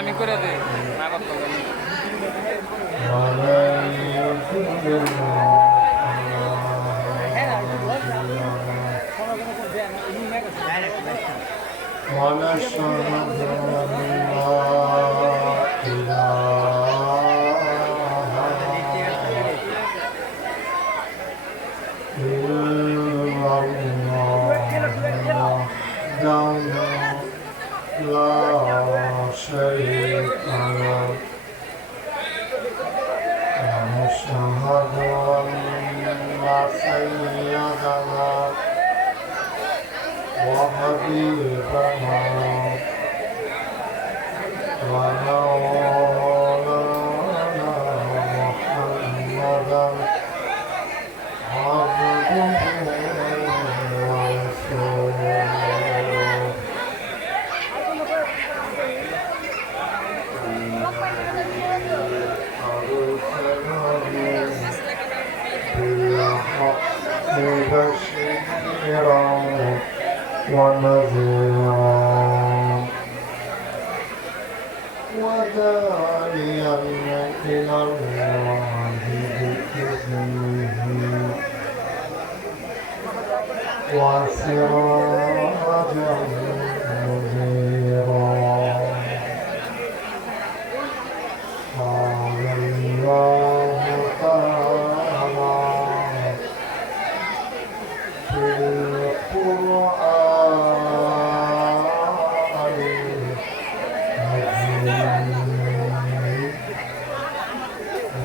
আমি করে দিই না করতে وداعيا إلى الله بإذنه وسراجا منيرا قال الله تعالى في القرآن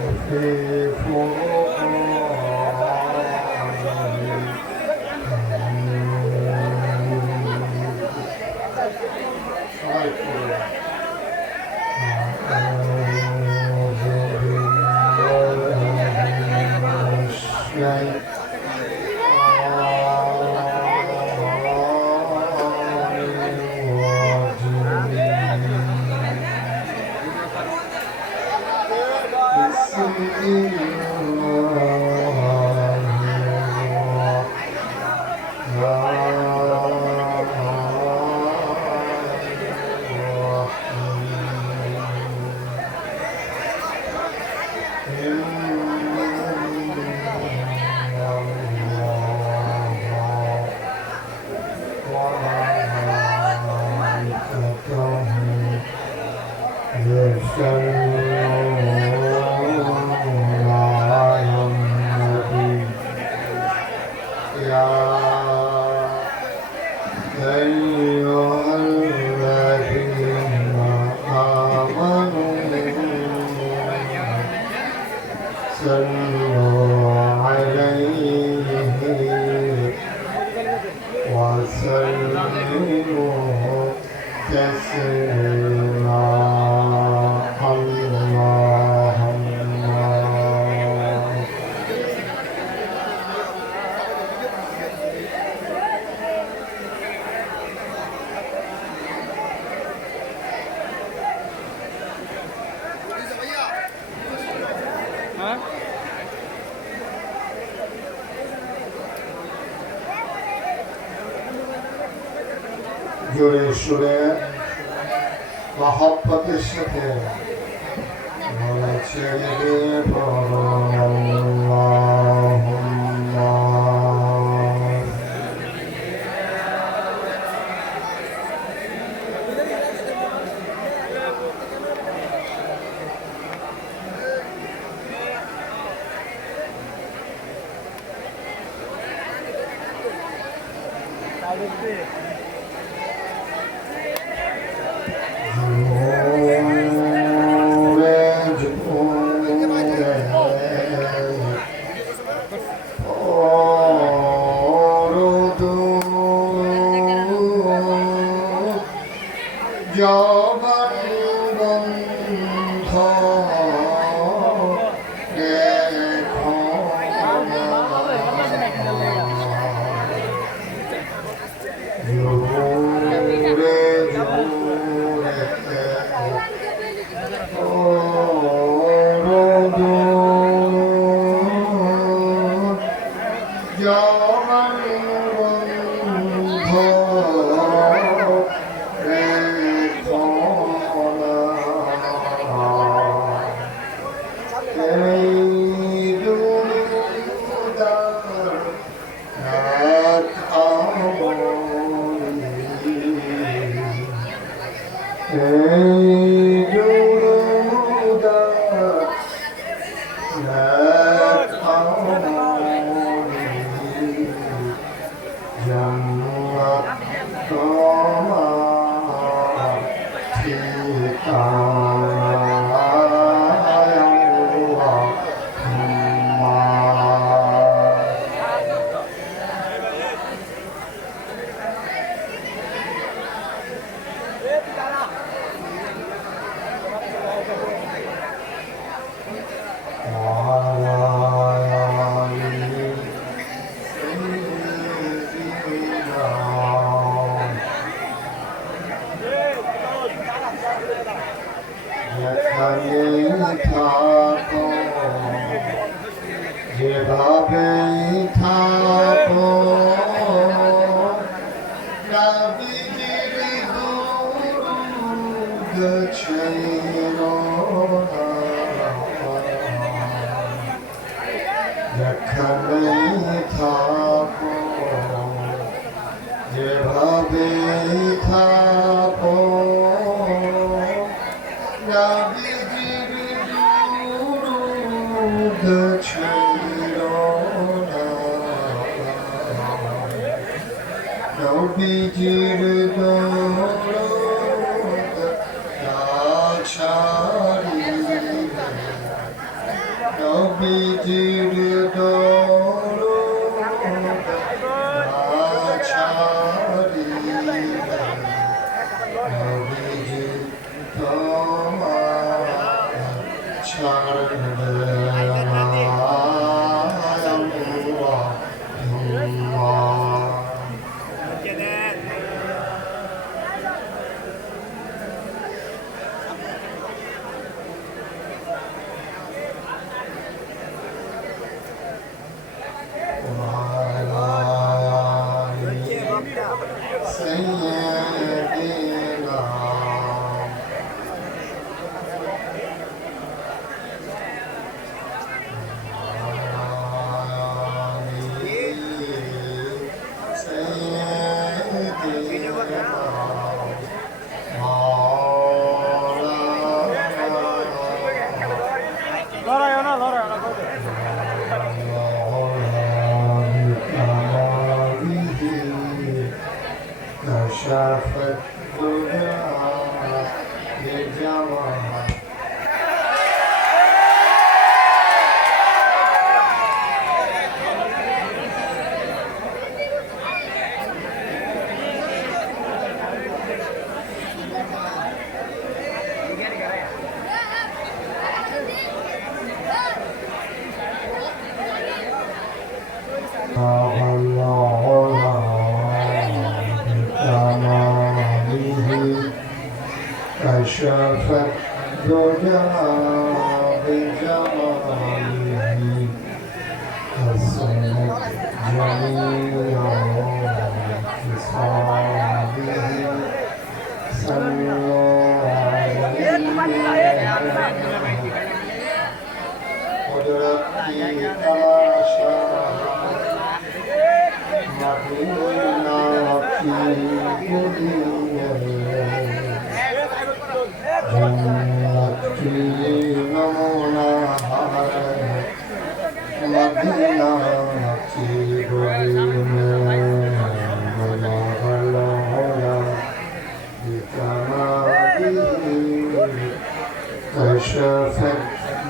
وفي জোরে সুরে মহব্বতের সাথে বলেছে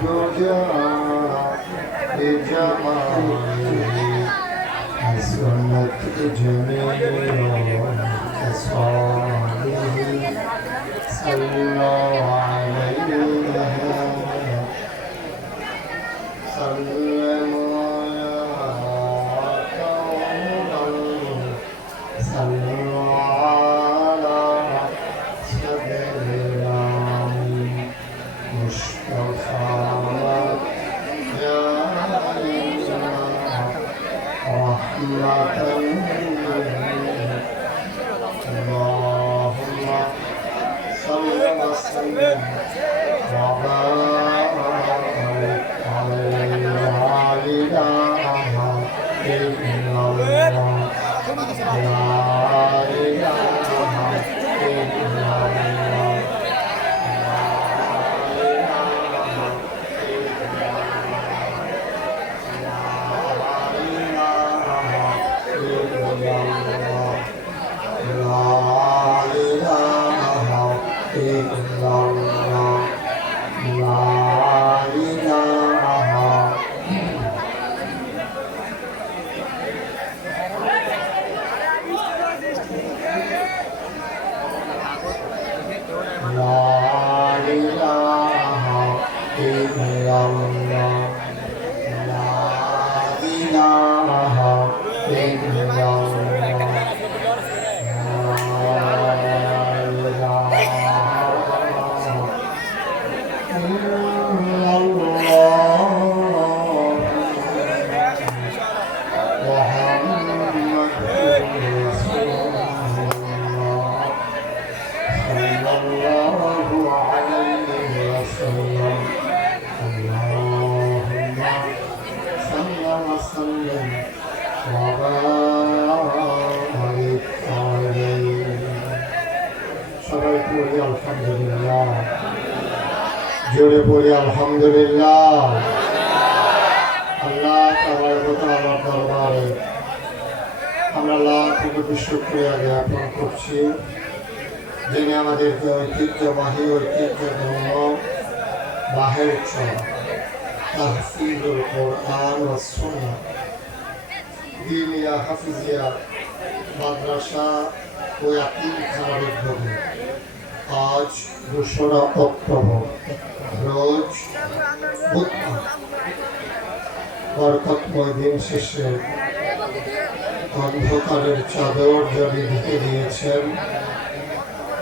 الدجى بجماله حسنت جميع خصاله صلوا عليها سلموا يا قوم صلوا على سيدنا مصطفى يا رحمة اللهم صل وسلم وبارك عليه لا إله إلا الله لا إله إلا الله আলহামদুলিল্লাহ জোরে পড়ি আলহামদুলিল্লাহ। আল্লাহ তাআলার দরবারে আমরা লাখ কোটি শুকরিয়া জ্ঞাপন করছি, যিনি আমাদেরকে ঐতিহ্যবাহী ঐতিহ্যপূর্ণ বাহের তাহফিজুল কোরআন ও সুন্নাহ দিনিয়া হাফিজিয়া মাদ্রাসা ও ইয়াতীমখানার উদ্যোগে আজ 2রা অক্টোবর রোজ বুধবার বরকতময় দিন শেষে অন্ধকারের চাদর জড়িয়ে ঢেকে দিয়েছেন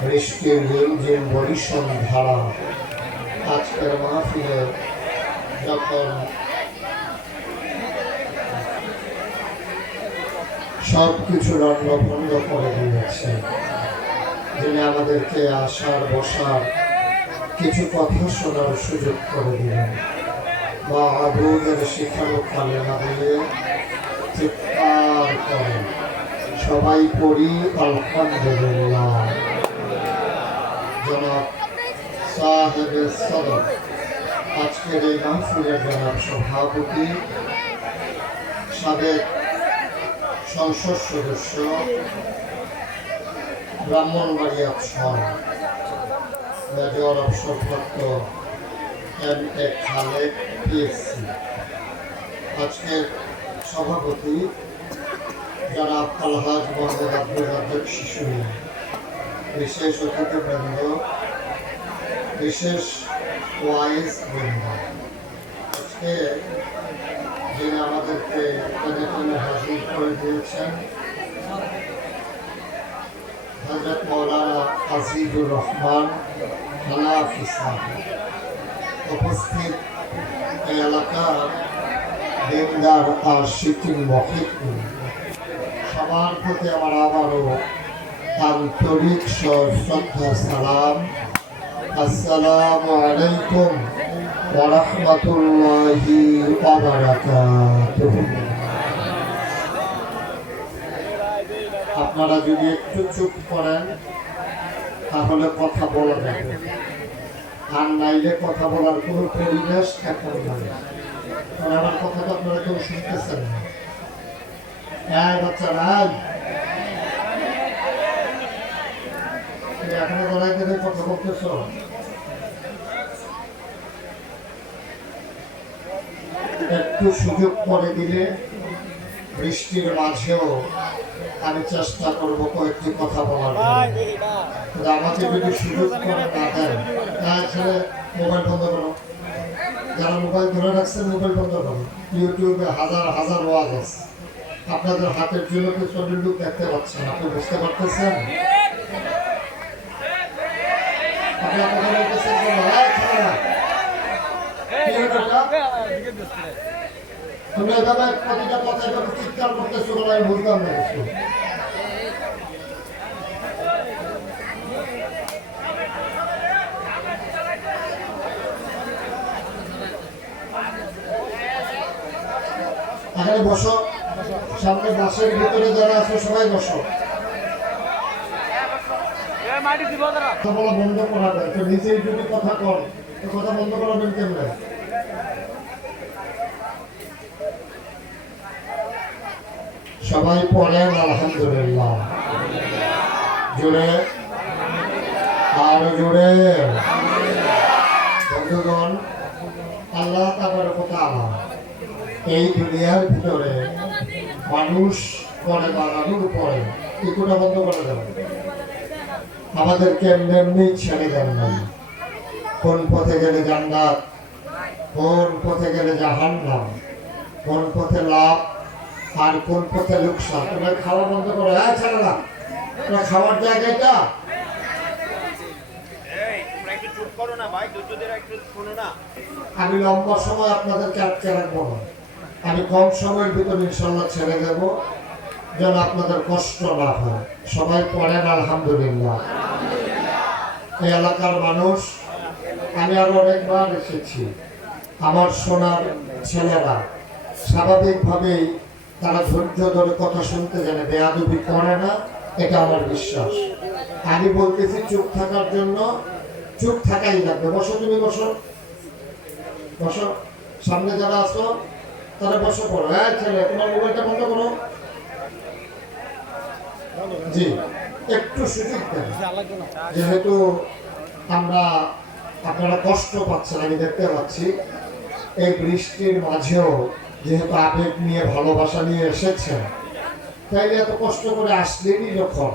বৃষ্টির রিমঝিম বরিশন ধারা। আজকের মাহফিলে যখন সব কিছু রণ্ড করে দিয়েছে, যিনি আমাদেরকে আসার বসার কিছু কথা শোনার সুযোগ করে দিলেন, বা আবুদের শিখানো কালে না দিয়ে চিৎকার করেন সবাই পড়ি আলহামদুলিল্লাহ। জনাব সাহেবে সদর আজকের এই মাহফিলের জনাব সভাপতি, সাবেক সংসদ সদস্য ব্রাহ্মণবাড়িয়া 6 মেজর অবসরপ্রাপ্ত M.A. খালেদ PSC, আজকের সভাপতি জনাব আলহাজ মোহাম্মদ আব্দুল রাজ্জাক শিশুনি, বিশেষ অতিথিবৃন্দ, বিশেষ ওয়াইজ বৃন্দ, আজকে যিনি আমাদেরকে হাজির করে দিয়েছেন হযরত মাওলানা আজিজুর রহমান হানাফি সাহেব, উপস্থিত এই এলাকার দিনদার আর শিক্ষিত মহিত সবার প্রতি আমার আবারও আন্তরিক শ্রদ্ধা সালাম। আসসালামু আলাইকুম ওয়া রাহমাতুল্লাহি ওয়া বারাকাতুহু। আপনারা যদি একটু চুপ করেন তাহলে কথা বলা যাবে, আর নাইলে কথা বলার কোনো পরিবেশ এখন নাই। আমার কথাটা আপনারা কেউ শুনতেছেন না? হ্যাঁ বাচ্চারা, এখনো দাঁড়াই কথা বলতেছ? একটু সুযোগ করে দিলে বৃষ্টির মাঝেও আমি চেষ্টা করবো কয়েকটি কথা বলার জন্য। কিন্তু আমাকে যদি সুযোগ করে না দেন, ছেলে মোবাইল বন্ধ করো, যারা মোবাইল ধরে রাখছেন মোবাইল বন্ধ করো। ইউটিউবে হাজার হাজার ওয়াজ আছে, আপনাদের হাতের জন্য পিছনের লোক দেখতে পাচ্ছেন, আপনি বুঝতে পারতেছেন? আপনি কথা বলতেছেন তুমি এভাবে প্রতিটা কথা এভাবে চিৎকার করতেছো বলে আমি বুঝলাম না কিছু। এখানে বসো, সামনে বাসের ভিতরে যারা আছো সবাই বসো। কথা বলা বন্ধ করাবে, তো নিজেই যদি কথা কর তো কথা বন্ধ করাবেন কেমনে? সবাই পড়েন আলহামদুলিল্লাহ, জোরে আর জোরে। বন্ধুগণ, আল্লাহ তাবারক ওয়া তাআলা এই দুনিয়ার ভিতরে মানুষ করে বানানোর পরে এগুলো বন্ধ করে দেন, আমাদেরকে এমনি এমনি ছেড়ে দেন নাই। কোন পথে গেলে জান্নাত, কোন পথে গেলে জাহান্নাম, কোন পথে লাভ আর কোন পথে লোকসান। তোমরা খাওয়া বন্ধ করো, হ্যাঁ ছেড়ে না, তোমরা খাওয়ার জায়গাটা। আমি লম্বা সময় আপনাদেরকে আটকে রাখবো না, আমি কম সময়ের ভিতরে ইনশাল্লাহ ছেড়ে দেব, যেন আপনাদের কষ্ট না হয়। সবাই পড়েন আলহামদুলিল্লাহ। এই এলাকার মানুষ, আমি আরো অনেকবার এসেছি, আমার সোনার ছেলেরা স্বাভাবিকভাবেই তারা ধৈর্য ধরে কথা শুনতে জানে, বেয়াদবি করে না, এটা আমার বিশ্বাস। আমি বলতেছি চুপ থাকার জন্য, চুপ থাকাই লাগবে। বসো, তুমি বসো, বসো, সামনে যারা আছো তারা বসে পড়ো। হ্যাঁ ছেলে, তোমার মোবাইলটা বন্ধ করো। জি, একটু সুযোগ দেন, যেহেতু আমরা আপনারা কষ্ট পাচ্ছেন আমি দেখতে পাচ্ছি। এই বৃষ্টির মাঝেও যেহেতু আবেগ নিয়ে ভালোবাসা নিয়ে এসেছেন, তাইলে এত কষ্ট করে আসলেনই যখন,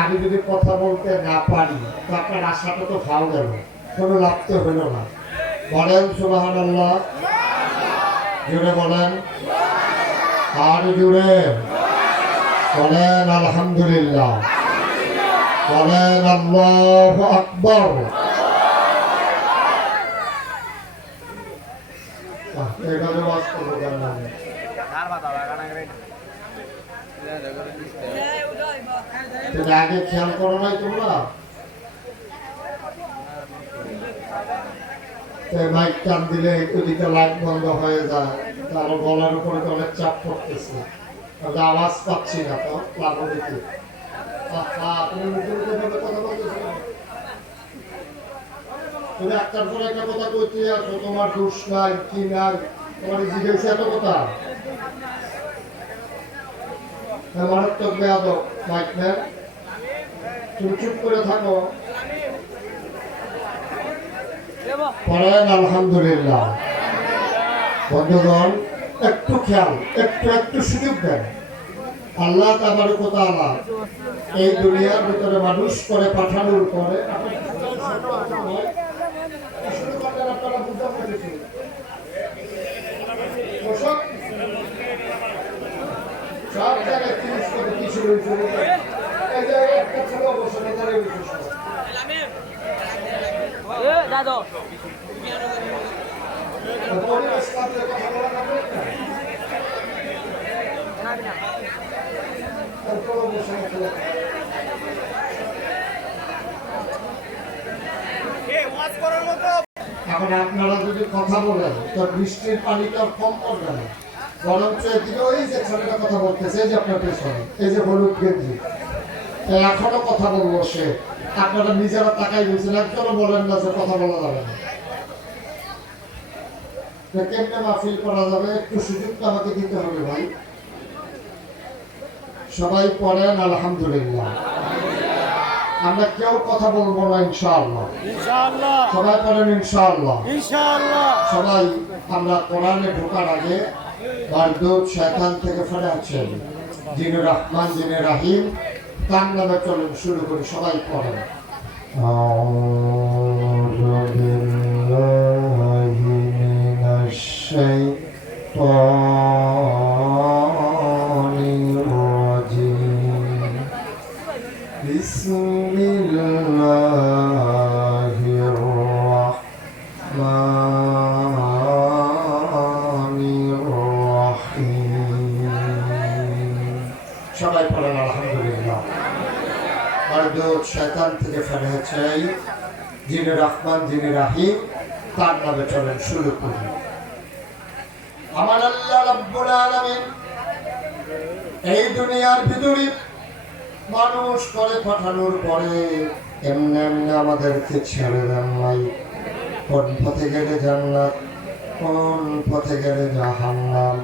আমি যদি কথা বলতে না পারি তো আপনার আশাটা তো ভালো গেল, কোনো লাভ তো হইল না। বলেন সুবহানাল্লাহ, জুড়ে বলেন আর জুড়ে বলেন আলহামদুলিল্লাহ, বলেন আল্লাহু আকবার। এইভাবে ওয়াজ করবো কেন? তুমি আগে খেয়াল করো নাই তোমরা? মাইক টান দিলে ওদিকে লাইট বন্ধ হয়ে যায়, তার গলার উপরে অনেক চাপ পড়তেছে, আওয়াজ পাচ্ছি না, তো লাগো দিকে। তুমি একটার পর একটা কথা কইতে আছো, তোমার দোষ নাই কি নাই, তোমার জিজ্ঞেস এত কথা। মারাত্মক বেয়াদব মাইক ম্যান, তুমি চুপ করে থাকো। পড়েন আলহামদুলিল্লাহ। বন্ধুগণ, একটু খেয়াল, একটু একটু সুযোগ দেন। আল্লাহ তাবারক ওয়া তাআলা এই দুনিয়ার ভিতরে মানুষ করে পাঠানোর পরে সব জায়গায় কিছু একটা ছিল অবসর দাদা পরিবেশ কথা বলা যাবে এখন আপনারা যদি কথা বলেন তো বৃষ্টির পানিটা কম পড়বে না, বরঞ্চ এদিকে ওই যে ছেলেটা কথা বলতেছে, এই যে আপনার পেছনে এই যে হলুদ গেঞ্জি, এখনো কথা বলবো সে। আপনারা নিজেরা তাকাই বলছেন, একজনও বলেন না যে কথা বলা যাবে না। কেমনে মাহফিল করা যাবে, একটু সুযোগটা আমাকে দিতে হবে ভাই। সবাই পড়েন আলহামদুলিল্লাহ। আমরা কেউ কথা বলবো না ইনশাআল্লাহ। ইনশাআল্লাহ সবাই বলেন ইনশাআল্লাহ। ইনশাআল্লাহ সবাই আমরা কোরআনে ঢোকার আগে মারদুদ শয়তান থেকে ফেলে আছেন যিনি রহমান যিনি রাহিম তার নামে চলুন শুরু করি। সবাই পড়েন আউযু বিল্লাহি মিনাশ শাইতানির রাজিম বিসমিল্লাহির রাহমানির রাহিম। সবাই পড়েন আলহামদুলিল্লাহ। মারদুদ শয়তান থেকে ফেলে চাই যিনি রহমান যিনি রাহিম তার নামে চলেন শুরু করি। আমার আল্লাহ রাব্বুল আলামিন এই দুনিয়ার ভিতরে মানুষ করে পাঠানোর পরে এমনি এমনি আমাদেরকে ছেড়ে দেন নাই। কোন পথে গেলে জান্নাত, কোন পথে গেলে জাহান্নাম,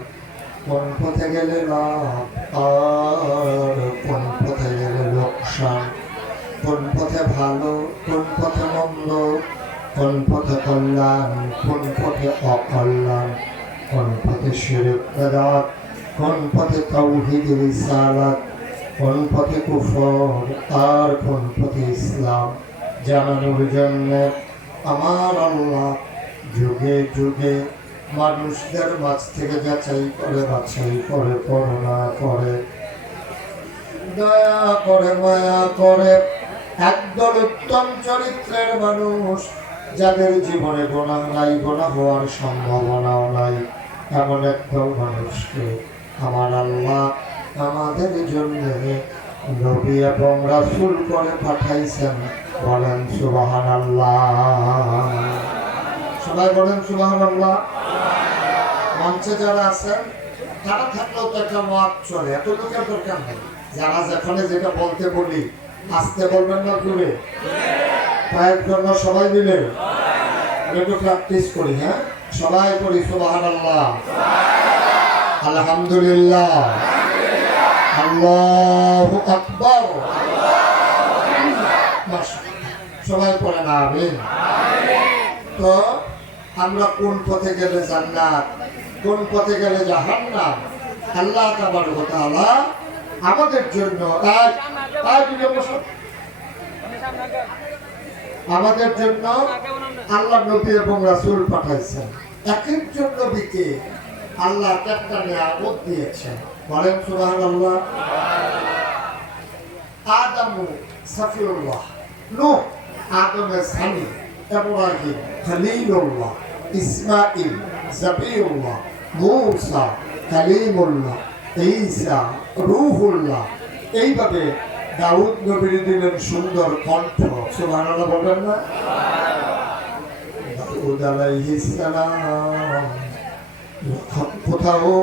কোন পথে গেলে লাভ আর কোন পথে গেলে লোকসান, কোন পথে ভালো কোন পথে মন্দ, কোন পথে কল্যাণ কোন পথে অকল্যাণ, কোন পথে শিরক বিদআত, কোন পথে তাওহীদ রিসালাত, কোন পথে কুফর আর কোন পথে ইসলাম জানানোর জন্য আমার আল্লাহ যুগে যুগে মানুষদের মাঝ থেকে যাচাই করে বাছাই করে করুণা করে দয়া করে মায়া করে একদল উত্তম চরিত্রের মানুষ যাদের জীবনে গুনাহ নাই, গুনাহ হওয়ার সম্ভাবনাও নাই, এমন একদল মানুষকে আমার আল্লাহ আমাদের জন্য নবী এবং রাসূল করে পাঠাইছেন। বলেন সুবহানাল্লাহ। সবাই বলেন সুবহানাল্লাহ। মঞ্চে যারা আছেন তারা থাকলেও তো একটা মত চলে, এত লোকের দরকার নেই। যারা যেখানে যেটা বলতে বলি আসতে বলবেন না, দূরে পায়ের জন্য সবাই মিলে একটু প্র্যাকটিস করি। হ্যাঁ সবাই করি সুবহানাল্লাহ, আলহামদুলিল্লাহ, আল্লাহু আকবার। সবাই পড়েন আমিন। তো আমরা কোন পথে গেলে জান্নাত, কোন পথে গেলে জাহান্নাম, আল্লাহ তাবারক ওয়া তাআলা আমাদের জন্য আমাদের জন্য আল্লাহ নবী এবং রাসূল পাঠাইছেন। এক একজন নবীকে আল্লাহ একটা নিয়ামত দিয়েছেন। বলেন সুবহানাল্লাহ। আদম সফিউল্লাহ, নূহ আদমের স্বামী, ইব্রাহিম খলিলুল্লাহ, ইসমাঈল জাবিউল্লাহ, মূসা কালিমুল্লাহ, ঈসা রূহুল্লাহ। এইভাবে দাউদ নবীর দিলেন সুন্দর কণ্ঠ। সুবহানাল্লাহ বলবেন না? দাউদ আলাইহিস সালাম কোথাও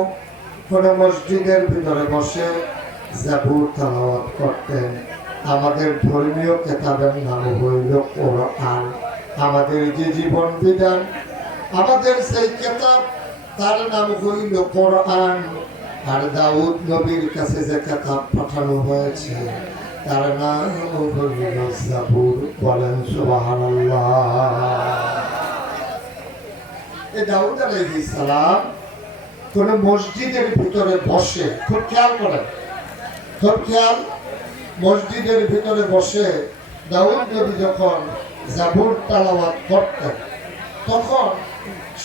কোন মসজিদের ভিতরে বসে জাবুর তেলাওয়াত করতেন। আমাদের ধর্মীয় কিতাবের নাম হইল কোরআন। আমাদের যে জীবন বিধান, আমাদের সেই কিতাব তার নাম হইল কোরআন। আর দাউদ নবীর কাছে যে কিতাব পাঠানো হয়েছে তার নাম হইল জাবুর। বলেন সুবহানাল্লাহ। এই দাউদ আলাইহিস সালাম কোন মসজিদের ভিতরে বসে, খুব খেয়াল করেন, খুব খেয়াল, মসজিদের ভিতরে বসে দাউদ নবী যখন জাবুর তেলাওয়াত করতেন তখন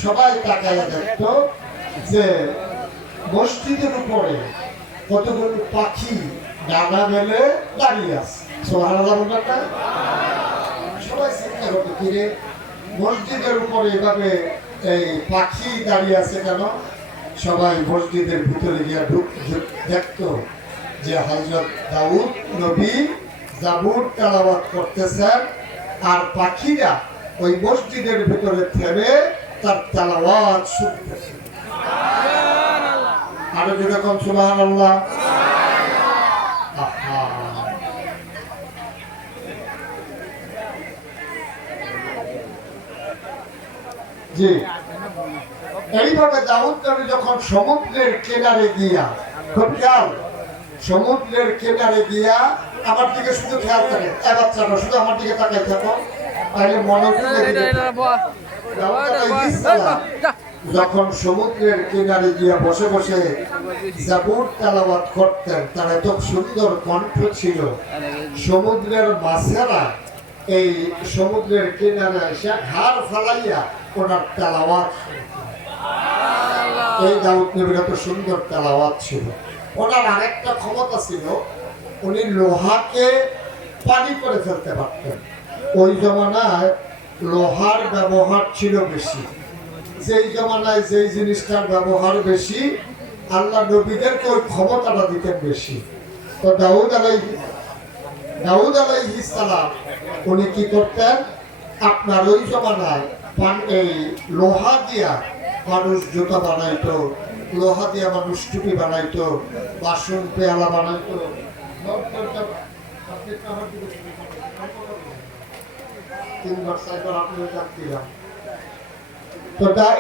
সবাই তাকায়া দেখত যে মসজিদের উপরে কতগুলো পাখি ডানা মেলে দাঁড়িয়ে আছে। সুবহানাল্লাহ বলবেন না? সবাই চিন্তা করতো কিরে মসজিদের উপরে এভাবে এই পাখি দাঁড়িয়ে আছে কেন? সবাই মসজিদের ভিতরে গিয়ে দেখতো যে হযরত দাউদ নবী জাবুর তেলাওয়াত করতেছেন আর পাখিরা ওই মসজিদের ভিতরে থেমে তার তেলাওয়াত শুনতেছে। আরো যেরকম সুবহানাল্লাহ। জি, এইভাবে দাউদ নবী যখন সমুদ্রের কিনারে গিয়া, খুব খেয়াল, সমুদ্রের কিনারে গিয়া আমার দিকে শুধু খেয়াল থাকে বাচ্চাটা শুধু আমার দিকে তাকাই থাকো তাহলে মনোযোগ যখন সমুদ্রের কিনারে গিয়া বসে বসে জাবুর তেলাওয়াত করতেন তার এত সুন্দর কণ্ঠ ছিল সমুদ্রের মাছেরা এই সমুদ্রের কিনারে এসে ঘাড় ফালাইয়া ওনার তেলাওয়াত এই দাউদ নবীর এত সুন্দর তেলাওয়াত ছিল ওনার আরেকটা ক্ষমতা ছিল উনি লোহাকে পানি করে ফেলতে পারতেন ওই জমানায় লোহার ব্যবহার ছিল বেশি যেই জমানায় যেই জিনিসটার ব্যবহার বেশি আল্লাহ নবীদেরকে ওই ক্ষমতাটা দিতেন বেশি তো দাউদ আলাইহিস সালাম উনি কি করতেন আপনার ওই জমানায় এই লোহা দিয়া মানুষ জুতা বানাইতো লোহা দিয়া মানুষ টুপি বানাইতো বাসন পেয়ালা বানাইতো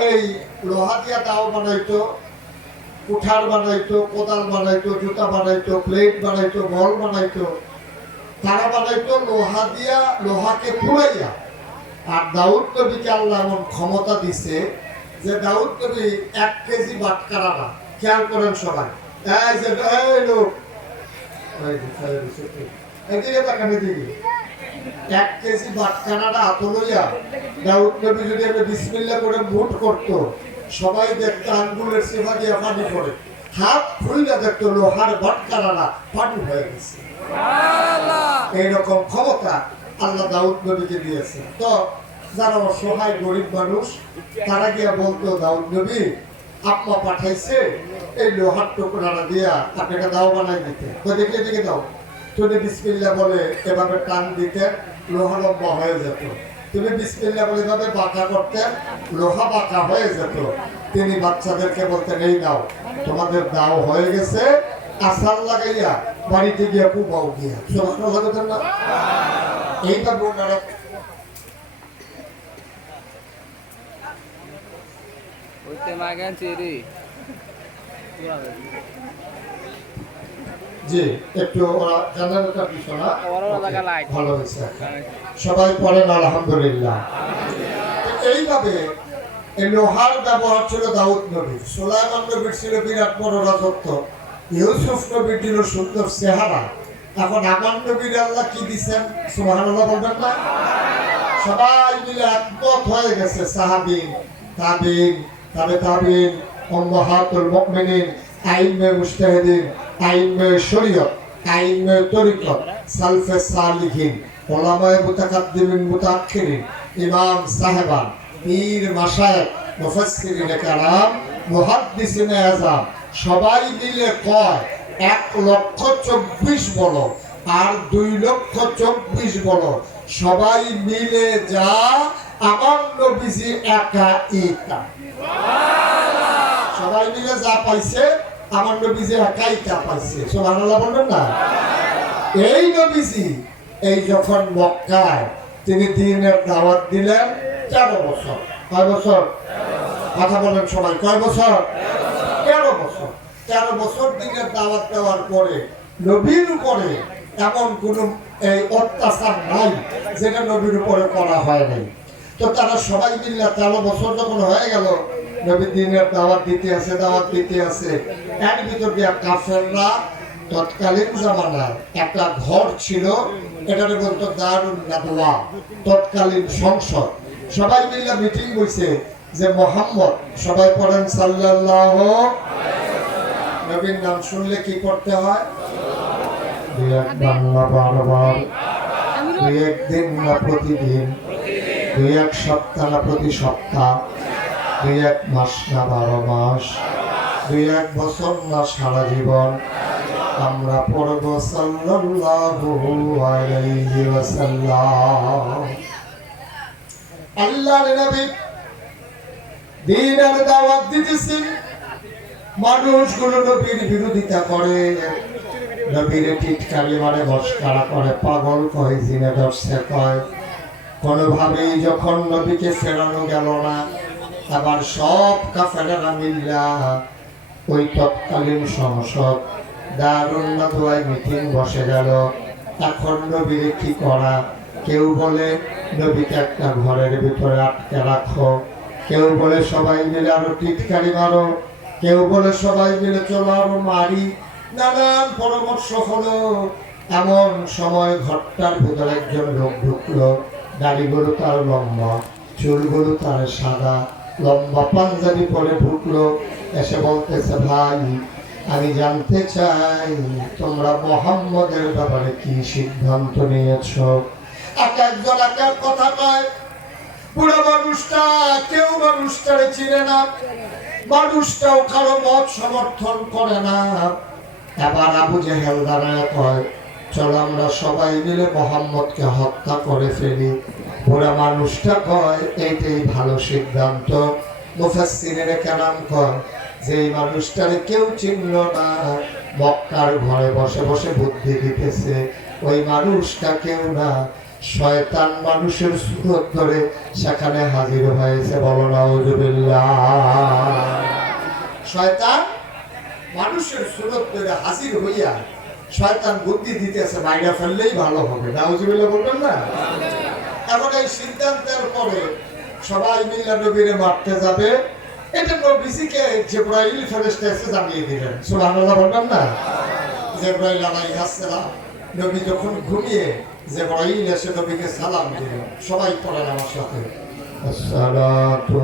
এই লোহা দিয়া দাও বানাইতো কুঠার বানাইতো কোদাল বানাইতো জুতা বানাইতো প্লেট বানাইতো বল বানাইতো তারা বানাইতো লোহা দিয়া লোহাকে পুড়াইয়া আর দাউদ নবীকে আল্লাহ এমন ক্ষমতা দিছে যে দাউদ নবী 1 কেজি বাটখারা না খেয়াল করেন সবাই এই যে এই লোক এদিকে তাকান এদিকে 1 কেজি বাটখারাটা হাতে লইয়া দাউদ নবী যদি বিসমিল্লাহ করে মুঠ করতো সবাই দেখতো আঙ্গুলের সিফা দিয়ে পানি পড়ে হাত খুইলা দেখতো লোহার বাটখারাটা পানি হয়ে গেছে এইরকম ক্ষমতা আল্লাহ দাউদ নবীকে দিয়েছে তো যারা অসহায় গরিব মানুষ তারা গিয়া বলতো দাউদ নবী আপা পাঠাইছে এই লোহার টুকরাটা দিয়া আপনাকে দাও বানাই দিতে দেখে দিকে দাও তুমি বিসমিল্লাহ বলে এভাবে টান দিতে লোহা লম্বা হয়ে যেত তুমি বিসমিল্লাহ বলে এভাবে বাঁকা করতেন লোহা বাঁকা হয়ে যেত তিনি বাচ্চাদেরকে বলতেন এই নাও তোমাদের দাও হয়ে গেছে আসার লাগাইয়া বাড়িতে গিয়া কুবাও গিয়া সুবহানাল্লাহ লাগাতেন না এইভাবে ওনারা জি একটু ওরা জানার একটা বিষয় না ভালো হয়েছে সবাই পড়েন আলহামদুলিল্লাহ এইভাবে এই লোহার ব্যবহার ছিল দাউদ নবীর সুলাইমান নবীর ছিল বিরাট বড় রাজত্ব ইউসুফ নবীর ছিল সুন্দর চেহারা এখন আমার নবীর আল্লাহ কি দিচ্ছেন সুবহানাল্লাহ বলবেন না সবাই মিলে একমত হয়ে গেছে সাহাবীন তাবিন তাবিন উম্মাহাতুল মুমিনিন আইম্মে মুজতাহিদিন আইম্মে শরীয়ত আইম্মে তরিকত সালফে সালিহিন উলামায়ে মুতাকাদ্দিমিন মুতাআখিরিন ইমাম সাহেবান পীর মাশায়েখ মুফাসসিরিনে কেরাম মুহাদ্দিসিনে আযম সবাই মিলে কয় 1,24,000 বলো আর 2,24,000 বলো সবাই মিলে যা আমার নবীজি একা ইকা সবাই মিলে যা পাইছে আমার নবীজি একাই তা পাইছে সুবহানাল্লাহ বলবেন না এই নবীজি এই যখন মক্কায় তিনি দ্বীনের দাওয়াত দিলেন 13 বছর কয় বছর কথা বলেন সবাই কয় বছর 13 বছর 13 বছর দ্বীনের দাওয়াত দেওয়ার পরে নবীর উপরে এমন কোন এই অত্যাচার নাই যেটা নবীর উপরে করা হয় নাই তো তারা সবাই মিলে 13 বছর যখন হয়ে গেল নবী দ্বীনের দাওয়াত দিতে আছে এর ভিতর দিয়ে কাফেররা তৎকালীন জামানায় একটা ঘর ছিল এটাকে বলতো দারুন নাদওয়া তৎকালীন সংসদ সবাই মিলে মিটিং হইছে যে মুহাম্মদ সবাই পড়েন সাল্লাল্লাহু নবীর নাম শুনলে কি করতে হয় দুই এক বাংলা বারবার দুই একদিন না প্রতিদিন দুই এক সপ্তাহ না প্রতি সপ্তাহ দুই এক মাস না 12 মাস দুই এক বছর না সারা জীবন আমরা পড়ব সাল্লাল্লাহু আলাইহি ওয়াসাল্লাম আল্লাহর নবী দ্বীনের দাওয়াত দিতেছেন মানুষগুলো নবীর বিরোধিতা করে নবীর টিটকারি মারে মস্করা করে পাগল কয় জিনে দর্শে কয় কোনোভাবেই যখন নবীকে ফেরানো গেল না আবার সব কাফেররা মিল্লা ওই তৎকালীন সংসদ দারুন নাদওয়ায় মিটিং বসে গেল। এখন নবীর কি করা? কেউ বলে নবীকে একটা ঘরের ভিতরে আটকে রাখো, কেউ বলে সবাই মিলে আরো টিটকারি মারো, কেউ বলে সবাই মিলে চলো আরো মারি। নানান পরামর্শ হলো। এমন সময় ঘরটার ভিতরে একজন লোক ঢুকলো। দাড়িগুলো তার লম্বা, চুলগুলো তার সাদা, লম্বা পাঞ্জাবি পরে ঢুকলো। এসে বলতেছে, ভাই আমি জানতে চাই তোমরা মুহাম্মদের ব্যাপারে কি সিদ্ধান্ত নিয়েছো? এক একজন এক এক কথা কয়। পুরো মানুষটা কেউ মানুষটারে চিনে না, মানুষটাও কারো মত সমর্থন করে না। এবার আবু জেহেল দাঁড়ায় কয়, চলো আমরা সবাই মিলে মুহাম্মদকে হত্যা করে ফেলি। পুরো মানুষটা কয়, এইটাই ভালো সিদ্ধান্ত। মুফাসসিরিনে কেরাম কয়, যে মানুষটারে কেউ চিনল না, মক্কার ঘরে বসে বসে বুদ্ধি দিতেছে, ওই মানুষটা কেউ না, শয়তান মানুষের সুরত ধরে সেখানে হাজির হয়েছে। বলো নাউজুবিল্লাহ। শয়তান মানুষের সুরত ধরে হাজির হইয়া শয়তান বুদ্ধি দিতেছে, মাইরা ফেললেই ভালো হবে। নাউজুবিল্লাহ বলবেন না? এখন এই সিদ্ধান্তের পরে সবাই মিলে নবীরে মারতে যাবে। এটা নবীজিকে জিবরাইল ফেরেশতা এসে জানিয়ে দিলেন। সুবহানাল্লাহ বলবেন না? জিবরাইল আলাইহিস সালাম নবী যখন ঘুমিয়ে, জিবরাইল এসে নবীকে সালাম দিলেন। সবাই পড়েন আমার সাথে, আসসালাতু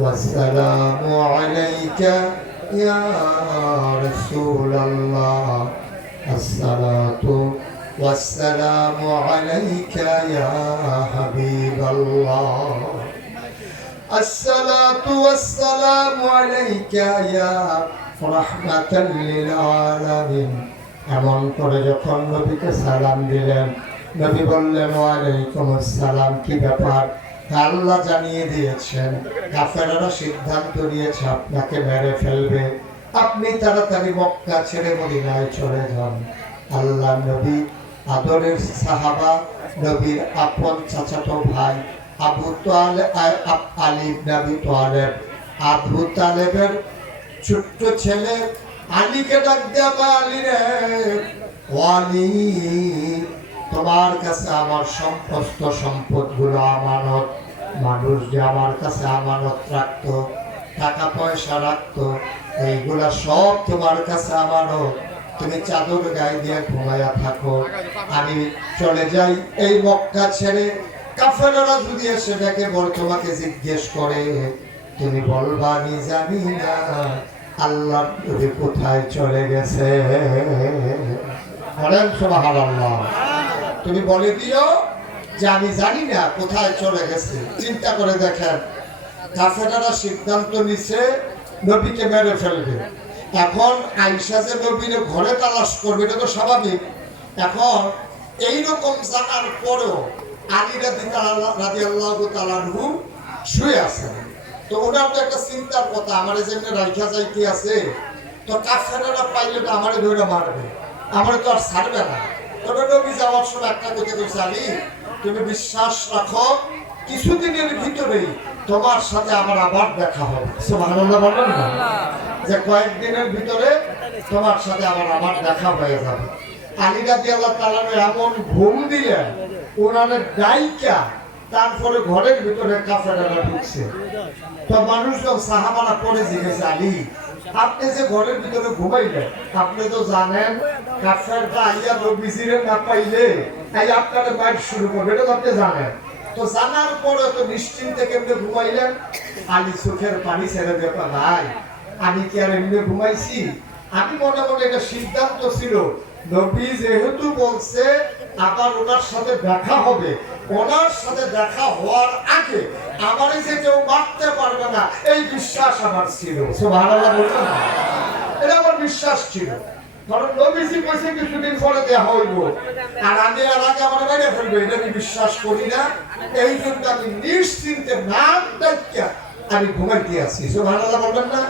ওয়াসসালামু আলাইকা ইয়া রাসূলুল্লাহ, আসসালাতু ওয়াসসালামু আলাইকা ইয়া হাবিবাল্লাহ, আসসালাতু ওয়াসসালামু আলাইকা ইয়া রাহমাতাল লিল আলামিন। এমন করে যখন নবীকে সালাম দিলেন, নবী বললেন, ওয়ালাইকুম আসসালাম। কি ব্যাপার? আল্লাহ জানিয়ে দিয়েছেন, কাফেররা সিদ্ধান্ত নিয়েছে আপনাকে মেরে ফেলবে, আপনি তাড়াতাড়ি মক্কা ছেড়ে মদিনায় চলে যান। আল্লাহ নবী আদরের সাহাবা, নবীর আপন চাচাতো ভাই আবু তালেব, আলী ইবনে আবি তালেব, আবু তালেবের ছোট্ট ছেলে আলীকে ডাক দেয়া, আলী রে, ওয়ালি, তোমার কাছে আমার সমস্ত সম্পদগুলো আমানত। মানুষ যে আমার কাছে আমানত রাখতো, টাকা পয়সা রাখতো, এইগুলা সব তোমার কাছে আমানত। তুমি চাদর গায়ে দিয়ে ঘুমাইয়া থাকো, আমি চলে যাই এই মক্কা ছেড়ে। কাফেররা যদি এসে দেখে বলে, তোমাকে জিজ্ঞেস করে, তুমি বলবা আমি জানি না আল্লাহ নবী কোথায় চলে গেছে। বলেন সুবহানাল্লাহ। তুমি বলে দিও যে আমি জানি না কোথায় চলে গেছে। চিন্তা করে দেখেন, কাফেররা সিদ্ধান্ত নিছে নবীকে মেরে ফেলবে। এখন আয়েশা যে নবীর ঘরে তালাশ করবে, এটা তো স্বাভাবিক। এখন এইরকম জানার পরেও আলী রাদিয়াল্লাহু তাআলা আনহু শুয়ে আছেন। তো ওনার তো একটা চিন্তার কথা, আমার যেমনি রাইখা যাইতে আছে, তো কাফেররা পাইলে তো আমারে ধরে মারবে, আমারে তো আর ছাড়বে না। তবে নবী যাওয়ার সময় একটা কথা কইছে, আলী তুমি বিশ্বাস রাখো, কিছুদিনের ভিতরেই তোমার সাথে আমার আবার দেখা হবে। সুবহানাল্লাহ বলেন না? যে কয়েকদিনের ভিতরে তোমার সাথে আবার দেখা হয়ে যাবে। আলী রাদিয়াল্লাহু তাআলা এমন ঘুম দিলেন, ওনারে ডাইকা তারপরে ঘরের ভিতরে কাফেররা ঢুকছে। তো মানুষজন সাহাবারা পড়ে জিজ্ঞেস, আলী আপনি যে ঘরের ভিতরে ঘুমাইলেন, আপনি তো জানেন কাফেররা আইয়া নবীজিরে না পাইলে এই আপনারা মাইট শুরু করবে, এটা তো আপনি জানেন। তো জানার পরে তো নিশ্চিন্তে কেমনে ঘুমাইলেন? আলী চোখের পানি ছেড়ে দিয়ে, ভাই আমি কি আর এমনি ঘুমাইছি? আমি মনে মনে এটা সিদ্ধান্ত ছিল, নবী যেহেতু বলছে আবার ওনার সাথে দেখা হবে, ওনার সাথে দেখা হওয়ার আগে আমারে যে কেউ মারতে পারবে না, এই বিশ্বাস আমার ছিল। সুবহানাল্লাহ বলবেন না? এটা আমার বিশ্বাস ছিল। কারণ নবীজি কইছে কিছুদিন পরে দেখা হইব, আর আমি আর আগে আমার মেরে ফেলবে, এটা আমি বিশ্বাস করি না। এই জন্য আমি নিশ্চিন্তে নাম ডাকিয়া আমি ঘুমাইতে আছি। সুবহানাল্লাহ বলবেন না?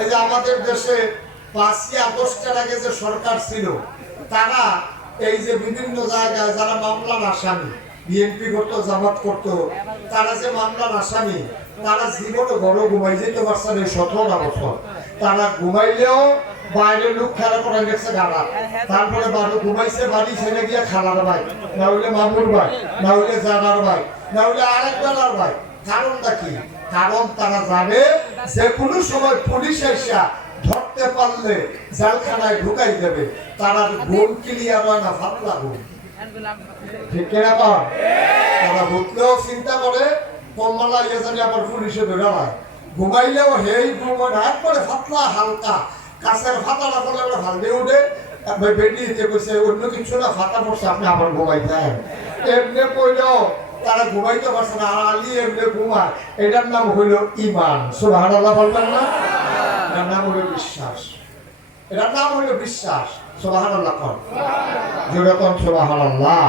এই যে আমাদের দেশে 5ই আগস্টের আগে যে সরকার ছিল, তারা এই যে বিভিন্ন জায়গায় যারা মামলার আসামি, বিএনপি করতো, জামাত করতো, তারা যে মামলার আসামি, তারা জীবনে ঘরে ঘুমাই যেতে পারছে না 17টা বছর। তারা ঘুমাইলেও বাইরের লোক খেলা করে গেছে গাড়া, তারপরে বাড়ি ঘুমাইছে বাড়ি ছেড়ে গিয়ে খালার ভাই, না হইলে মামুর ভাই, না হইলে জানার ভাই, না হইলে আরেক বেলার ভাই। কারণটা কি? কারণ তারা জানে যে কোনো সময় পুলিশ এসে ধরতে পারলে জেলখানায় ঢুকাই দেবে। তারা গুণ ক্লিয়ার হয় না, ফাতলা গুণ, ঠিক কিনা কর? তারা বুঝলেও চিন্তা করে কমলা ইয়ে জানি আবার পুলিশে ধরে হয়। ঘুমাইলেও হেই ঘুমায় একবারে ফাতলা হালকা, কাছের ফাতাটা বলে আমরা ভাল দিয়ে উঠে বেরিয়ে কইছে অন্য কিছু না, ফাতা পড়ছে আপনি আবার ঘুমাই যায়। এমনি কইলেও তারা ঘুমাইতে পারছে না, আলী এমনি ঘুমায়। এটার নাম হইল ইমান। সুবহানাল্লাহ বলবেন না? এটার নাম হইল বিশ্বাস। এটার নাম হইল বিশ্বাস। সুবহানাল্লাহ কর, যেরকম সুবহানাল্লাহ।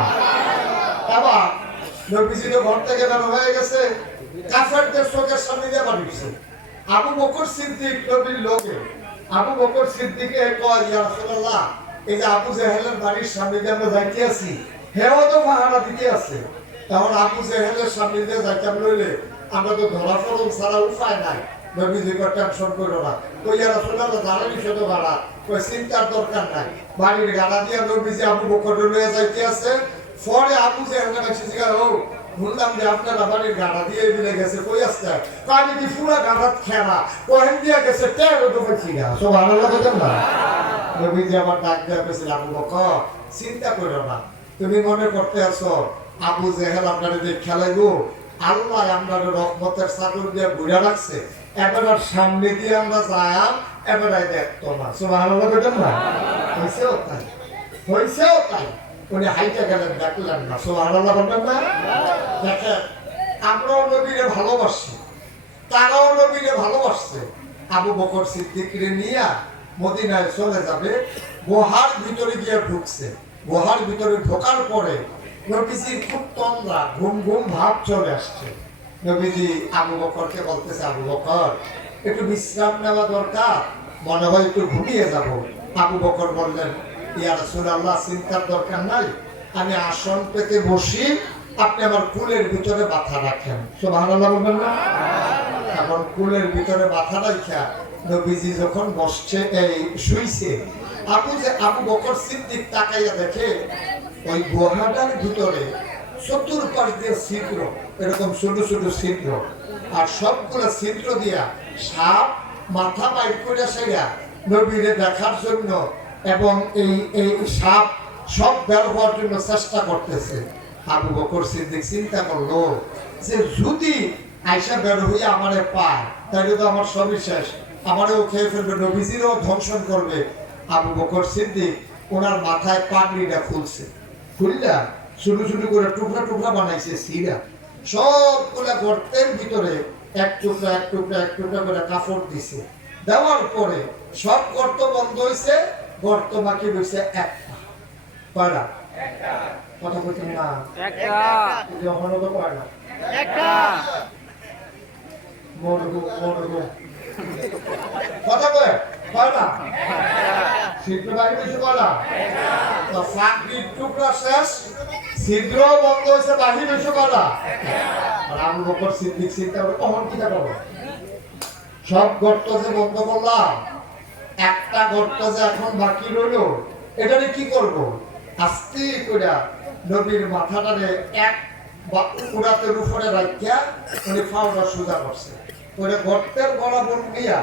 এবার নবীজি ঘর থেকে বের হয়ে গেছে, কাফেরদের চোখের সামনে দিয়ে বাড়িছে। আবু বকর সিদ্দিক নবীর লোকে, আবু বকর সিদ্দিকে কয়, ইয়া রাসূলুল্লাহ, এই যে আবু জেহেলের বাড়ির সামনে দিয়ে আমরা যাইতে আছি, হেও তো পাহারা দিতে আছে। তখন আবু জেহেলের সামনে দিয়ে যাইতাম লইলে আমরা তো ধরা পড়ন ছাড়া উপায় নাই। নবীজি কয় টেনশন করো না। কই ইয়া রাসূলুল্লাহ, জানেনই শুধু ভাড়া, কই চিন্তার দরকার নাই। বাড়ির গাড়া দিয়ে নবীজি আবু বকর লইয়া যাইতে আছে। পরে আবু জেহেলের কাছে জিজ্ঞাসা, ও বললাম যে আপনারা বাড়ির গাড়া দিয়ে মিলে গেছে, কই আসছে? আমি কি পুরা গাড়াত খেলা কহেন দিয়ে গেছে, টেরো তো বলছি না। সুবহানাল্লাহ বলেন না? নবীজি আমার ডাক দেওয়া পেয়েছিল, আবু বকর চিন্তা করো না, তুমি মনে করতে আছো আবু জেহেল আপনারা যে খেলাইবো, আল্লাহ আমরা রহমতের চাদর দিয়ে ঘুরে রাখছে, এবার সামনে দিয়ে আমরা যাই, এবারে দেখতো না। সুবহানাল্লাহ বলেন না? হয়েছেও তাই, হয়েছেও তাই। উনি হাইটা গেলেন, দেখলেন না। সুবহানাল্লাহ বলবেন না? দেখেন, আমরাও নবীরে ভালোবাসি, তারাও নবীরে ভালোবাসছে। আবু বকর সিদ্দিকরে নিয়ে মদিনায় চলে যাবে, গুহার ভিতরে গিয়ে ঢুকছে। গুহার ভিতরে ঢোকার পরে নবীজির খুব তন্দ্রা, ঘুম ঘুম ভাব চলে আসছে। নবীজি আবু বকরকে বলতেছে, আবু বকর একটু বিশ্রাম নেওয়া দরকার, মনে হয় একটু ঘুমিয়ে যাব। আবু বকর বললেন, ইয়া রাসূলুল্লাহ, চিন্তার দরকার নাই, আমি আসন পেতে বসি, আপনি আমার কুলের ভিতরে মাথা রাখেন। সুবহানাল্লাহ বলবেন না? এখন কুলের ভিতরে মাথা রাখা নবীজি যখন বসছে, এই শুইছে, আবু বকর সিদ্দিক তাকাইয়া দেখে ওই গুহাটার ভিতরে চতুর্পাশ দিয়ে ছিদ্র, এরকম ছোট ছোট ছিদ্র, আর সবগুলো ছিদ্র দিয়া সাপ মাথা বাইর করে সেরা নবীরে দেখার জন্য এবং এই সাপ সব বের হওয়ার জন্য চেষ্টা করতেছে। আবু বকর সিদ্দিক চিন্তা করলো যে যদি আয়সা বের হইয়া আমারে পায় তাহলে তো আমার সবই শেষ, আমারও খেয়ে ফেলবে, নবীজিরও ধ্বংসন করবে। আবু বকর সিদ্দিক ওনার মাথায় পাগড়িটা খুলছে, খুললা ছোট ছোট করে টুকরা টুকরা বানাইছে সিরা, সবগুলা গর্তের ভিতরে এক টুকরা এক টুকরা এক টুকরা করে কাপড় দিছে। দেওয়ার পরে সব গর্ত বন্ধ হয়েছে, গর্ত বাকি রয়েছে একটা। কয়টা? কথা বলছেন না? এখনো তো কয় না, কথা কয় কয়টা? ছিদ্র বাকি রয়েছে কয়টা? তো ফাঁকড়ির টুকরা শেষ, ছিদ্র বন্ধ হয়েছে, বাকি রয়েছে কয়টা? আর আবু বকর সিদ্দিক চিন্তা করে, তখন কি করবো? সব গর্ত যে বন্ধ করলাম, একটা গর্ত যে এখন বাকি রইল, এটারে কি করব? আস্তে করে নবীর মাথাটারে এক উড়াতের উপরে রাখিয়া উনি ফাউডা সোজা করছে, ওরে গর্তের বরাবর নিয়া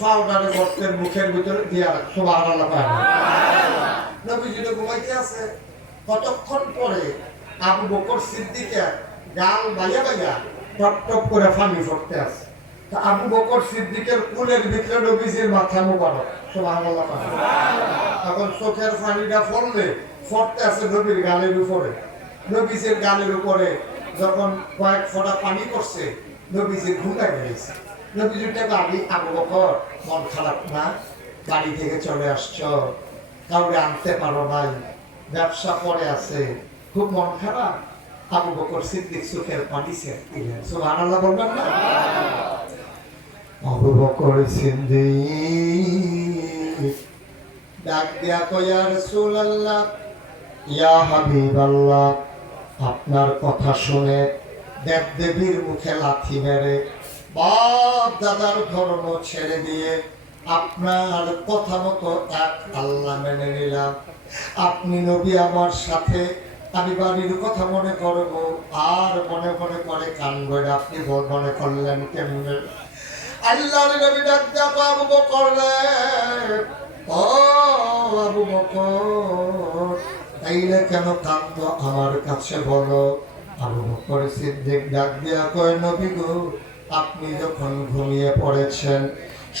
ফাউডারে গর্তের মুখের ভিতরে দিয়া রাখ। সুবহানাল্লাহ। নবীজি ঘুমাইতে আছে, কতক্ষণ পরে আবু বকর সিদ্দিকের গাল বাইয়া বাইয়া টপ টপ করে পানি পড়তে আছে। আবু বকর সিদ্দিকের কুলের ভিতরে নবীজির মাথা মোবারক। সুবহানাল্লাহ। তখন চোখের পানিটা পড়লে পড়তে আছে নবীর গালের উপরে। নবীজির গালের উপরে যখন কয়েক ফোঁটা পানি পড়ছে, নবীজির ঘুম লাগে গেছে। নবীজিটা ভাবি, আবু বকর মন খারাপ না? বাড়ি থেকে চলে আসছ, কাউকে আনতে পারো নাই, ব্যবসা পরে আছে, খুব মন খারাপ? আবু বকর সিদ্দিক চোখের পানি ছেড়ে দিলেন। সুবহানাল্লাহ বলবেন না? আবু বকর সিদ্দিক ডাক দিয়া কয়, ইয়া রাসূলুল্লাহ, ইয়া হাবিবাল্লাহ, আপনার কথা শুনে দেবদেবীর মুখে লাথি মেরে বাপ দাদার ধর্ম ছেড়ে দিয়ে আপনার কথা মতো এক আল্লাহ মেনে নিলাম। আপনি নবী আমার সাথে, আমি বাড়ির কথা মনে করব আর মনে মনে করে কানবেন। আপনি মনে করলেন কেমনে? আল্লাহর নবী ডাক দিয়ে আবু বকর রে, ও আবু বকর, তাইলে কেন কাঁদো আমার কাছে বলো। আবু বকর সিদ্দিক ডাক দিয়া কয়, নবী গো, আপনি যখন ঘুমিয়ে পড়েছেন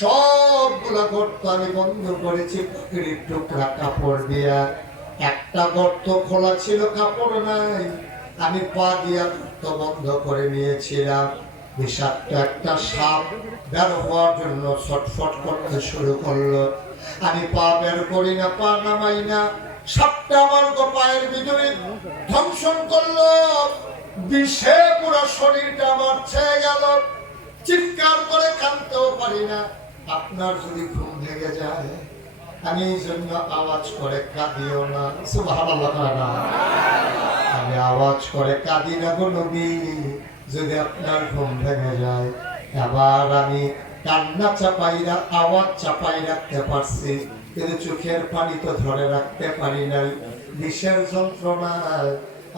সবগুলা গর্ত আমি বন্ধ করেছি পুকুরের টুকরা কাপড় দিয়া। একটা গর্ত খোলা ছিল, কাপড় নাই, আমি পা দিয়া গর্ত বন্ধ করে নিয়েছিলাম। বিষাক্ত একটা সাপ বের হওয়ার জন্য ছটফট করতে শুরু করলো। আমি পা বের করি না, পা নামাই না, সাপটা আমার পায়ের ভিতরে ধ্বংসন করলো। বিষে পুরো শরীরটা আমার ছেয়ে গেল, চিৎকার করে কাঁদতেও পারি না। আপনার যদি ঘুম ভেঙে যায়, আমি এই জন্য আওয়াজ করে কাঁদিও না। সুবহানাল্লাহ। আমি আওয়াজ করে কাঁদি না গো নবী, যদি আপনার ঘুম ভেঙে যায়। এবার আমি কান্না চাপাইরা, আওয়াজ চাপাই রাখতে পারছি, কিন্তু চোখের পানি তো ধরে রাখতে পারি নাই। বিষের যন্ত্রণায়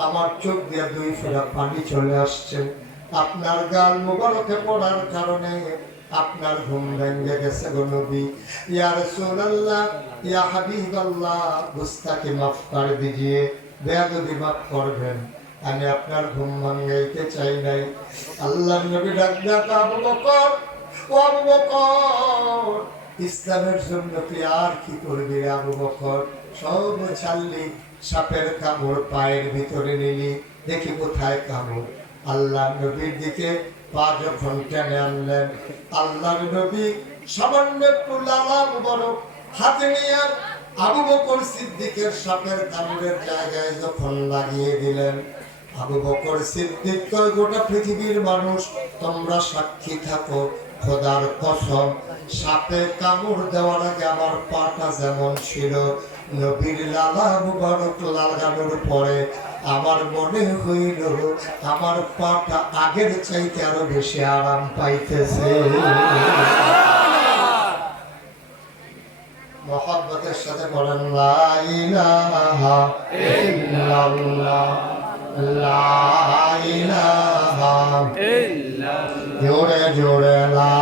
আমার চোখ দিয়ে দুই ফোঁটা পানি চলে আসছে। আপনার গাল মুবারকে পড়ার কারণে আপনার ঘুম ভেঙে গেছে গো নবী। ইয়া রাসূলুল্লাহ, ইয়া হাবিবাল্লাহ, গুস্তাখি মাফ করে দিজিয়ে, বেয়াদবি মাফ করবেন, আমি আপনার ঘুম ভাঙাইতে চাই নাই। আল্লাহর নবী ডাক দিয়া আবু বকর, ও আবু বকর, ইসলামের জন্য তুই আর কি করবি আবু বকর? সব ছাড়লি, সাপের কামড় পায়ের ভিতরে নিলি, দেখি কোথায় কামড়। আল্লাহর নবীর দিকে পা যখন টেনে আনলেন, আল্লাহর নবী সামান্য একটু লালা মুবারক হাতে নিয়ে আবু বকর সিদ্দিকের সাপের কামড়ের জায়গায় যখন লাগিয়ে দিলেন, আবু বকর সিদ্দিক কয়, গোটা পৃথিবীর মানুষ তোমরা সাক্ষী থাকো, খোদার কসম, সাপে কামড় দেওয়ার আগে আমার পাটা যেমন ছিল, নবীর লালা মুবারক লাগানোর পরে আমার মনে হইল আমার পাটা আগের চাইতে আরো বেশি আরাম পাইতেছে। মহব্বতের সাথে বলেন লা ইলাহা ইল্লাল্লাহ, লা ইলাহা ইল্লাল্লাহ, জোরে জোরে লা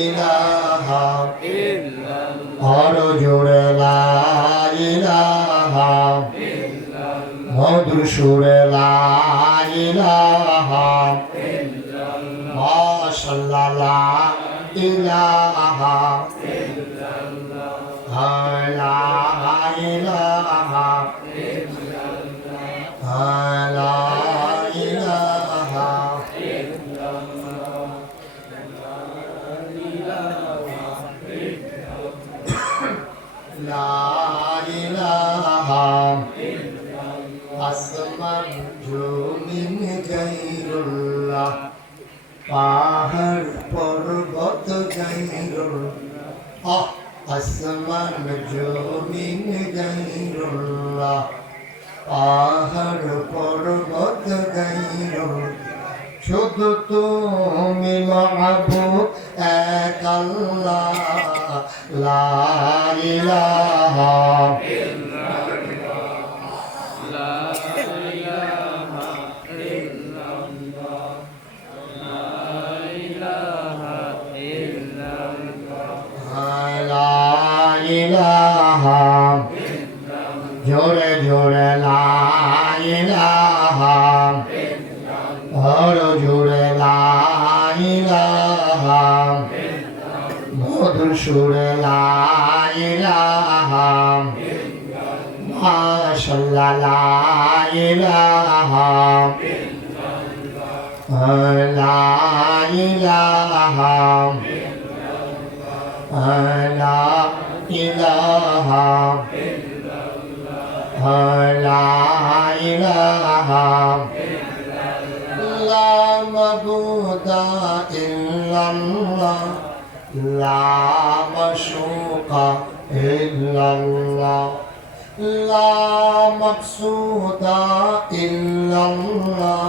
ইলাহা ইল্লাল্লাহ, আরো জোরে লা ইলাহা ইল্লাল্লাহ, মধুর সুরে লা ইলাহা ইল্লাল্লাহ, মাশাআল্লাহ লা ইলাহা ইল্লাল্লাহ, লা ইলাহা ইল্লাল্লাহ, লা ইলাহা ইল্লাল্লাহ, লা ইলাহা ইল্লাল্লাহ, আসমান জমিন গায়রুল্লাহ, পাহাড় পর্বত গায়রুল্লাহ, আসমান জমিন গায়রুল্লাহ, পাহাড় পর্বত গায়রুল্লাহ, শুধু তুমি মাহবুব এক আল্লাহ, লা ইলাহা ইল্লাল্লাহ, লা ইলাহা ইল্লাল্লাহ, লা ইলাহা ইল্লাল্লাহ, লা ইলাহা ইল্লাল্লাহ, জোরে জোরে লা ইলাহা আরো জোরে লা ইলাহা, মধুর সুরে লা ইলাহা, মাশাআল্লাহ লা ইলাহা, লা ইলাহা, লা ইলাহা, লা ইলাহা, লা মাবুদা ইল্লাল্লাহ, লা মাশুকা ইল্লাল্লাহ, লা মাকসুদা ইল্লাল্লাহ,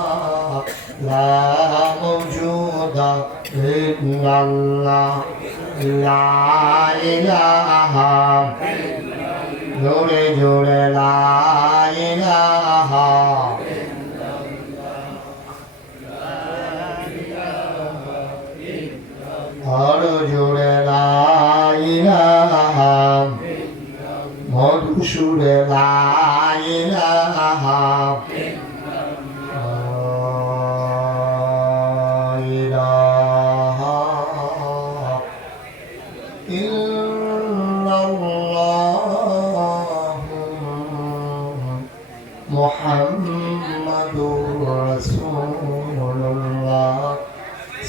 লা মাওজুদা ইল্লাল্লাহ লা ইলাহা জোরে জোরে লা ইলাহা আরো জোরে লা ইলাহা মধুসূরে লা ইলাহা মুহাম্মাদুর রাসূলুল্লাহ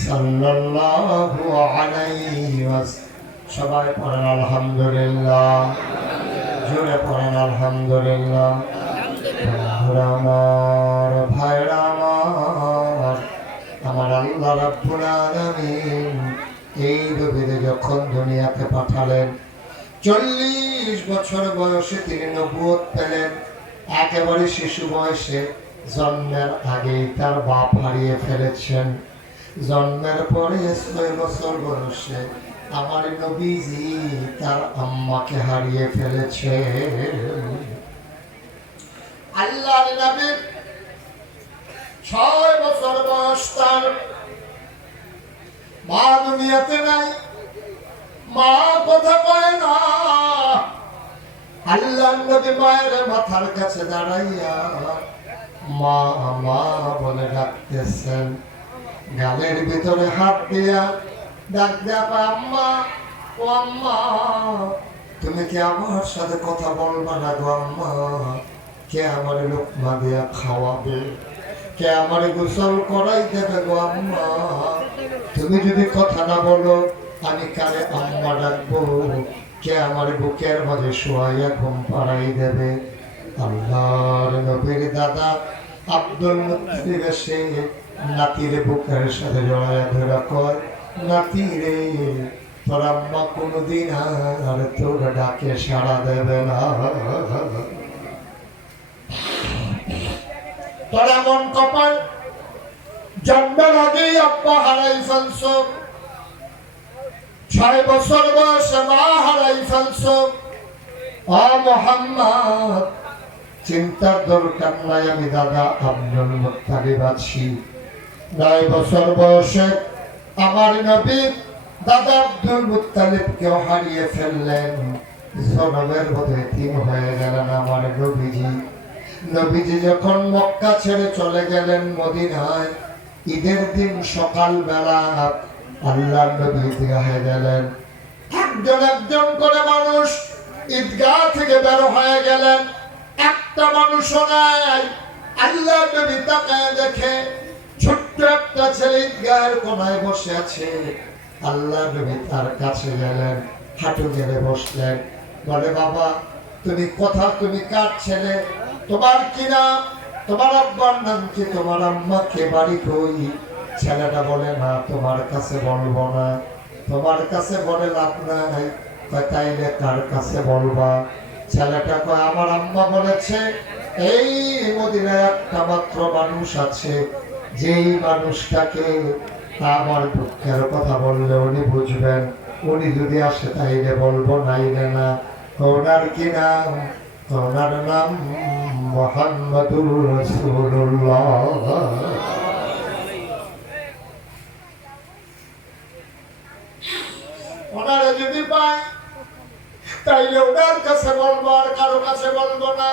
সাল্লাল্লাহু আলাইহি ওয়াসাল্লাম। সবাই পড়েন আলহামদুলিল্লাহ, জোরে পড়েন আলহামদুলিল্লাহ। আমার ভাইরা আমার আল্লাহ রাব্বুল আলামিন এই নবীকে যখন দুনিয়াতে পাঠালেন 40 বছর বয়সে তিনি নবুয়ত পেলেন। একেবারে শিশু বয়সে জন্মের আগেই তার বাপ হারিয়ে ফেলেছেন। জন্মের পরে 6 বছর বয়সে আমার নবীজি তার আম্মাকে হারিয়ে ফেলেছে। আল্লাহর নবী 6 বছর বয়স তার, মা দুনিয়াতে নাই, মা কথা কয় না। আল্লাহর নবী মায়ের মাথার কাছে দাঁড়াইয়া মা মা বলে ডাকতেছেন। গালের ভিতরে হাত দিয়া ডাক দেয়া, আম্মা ও আম্মা, তুমি কি আমার সাথে কথা বলবা না গো আম্মা? কে আমার লোকমা দিয়া খাওয়াবে? কে আমার গোসল করাই দেবে গো আম্মা? তুমি যদি কথা না বলো আমি কারে আম্মা ডাকবো? কে আমার বুকের মাঝে শোয়াইয়া ঘুম পাড়াই দেবে? আল্লাহর নবীর দাদা আব্দুল মুত্তালিব এসে নাতিরে বুকের সাথে জড়াইয়া ধরে কয়, নাতি রে, তোর আম্মা কোনোদিন আর তোর ডাকে সাড়া দেবে না। তোর এমন কপাল, জন্মের আগেই আব্বা হারাই ফেলছ, 6 বছর বয়সে মা হারাই ফেলছ। ও মুহাম্মদ, চিন্তার দরকার নাই, আমি দাদা আব্দুল মুত্তালিব আছি। 9 বছর বয়সে আমার নবী দাদা আব্দুল মুত্তালিবকেও হারিয়ে ফেললেন। জনমের মধ্যে 3 হয়ে গেলেন আমার নবীজি। নবীজি যখন মক্কা ছেড়ে চলে গেলেন মদিনায়, ঈদের দিন সকালবেলা আল্লাহর নবী ঈদগাহে গেলেন। একজন একজন করে মানুষ ঈদগাহ থেকে বের হয়ে গেলেন, একটা মানুষও নাই। আল্লাহর নবী তাকায় দেখে ছোট্ট একটা ছেলে ঈদগাহের কোনায় বসে আছে। আল্লাহর নবী তার কাছে গেলেন, হাঁটু গেড়ে বসলেন। বলে, বাবা তুমি কার ছেলে? তোমার কি নাম? তোমার আব্বার নাম কি? তোমার আম্মা কে? বাড়ি কই? ছেলেটা বলে, না তোমার কাছে বলবো না, তোমার কাছে বলে লাভ নাই। তাইলে কার কাছে বলবা? ছেলেটা কয়, আমার আম্মা বলেছে এই মদিনায় একটা মাত্র মানুষ আছে, যেই মানুষটাকে আমার দুঃখের কথা বললে উনি বুঝবেন, উনি যদি আসে তাইলে বলবো, নাইলে না। ওনার কি নাম? ওনার নাম মুহাম্মাদুর রাসূলুল্লাহ। ওনারে যদি পাই তাইলে ওনার কাছে বলবো, আর কারো কাছে বলবো না।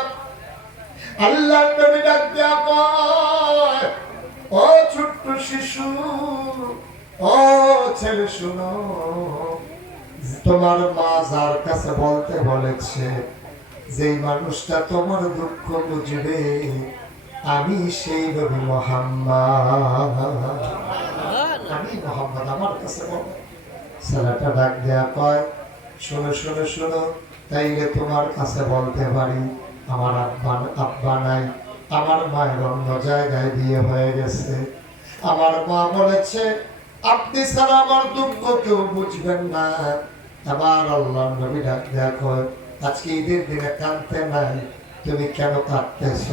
আল্লাহর নবী ডাক দিয়া কয়, ও ছোট্ট শিশু, ও ছেলে, শুনো, তোমার মা যার কাছে বলতে বলেছে, যেই মানুষটা তোমার দুঃখ বুঝবে, আমি সেই নবী মুহাম্মদ। আমি মুহাম্মদ, আমার কাছে বল। ছেলেটা ডাক দেয়া কয়, শোনো শোনো শোনো, তাইলে তোমার কাছে বলতে পারি, আমার আব্বা নাই, আমার মায়ের অন্য জায়গায় বিয়ে হয়ে গেছে। আমার মা বলেছে আপনি ছাড়া আমার দুঃখ কেউ বুঝবেন না। আবার আল্লাহর নবী ডাক দেয়া কয়, আজকে ঈদের দিনে কাঁদতে নাই, তুমি কেন কাঁদতেছ?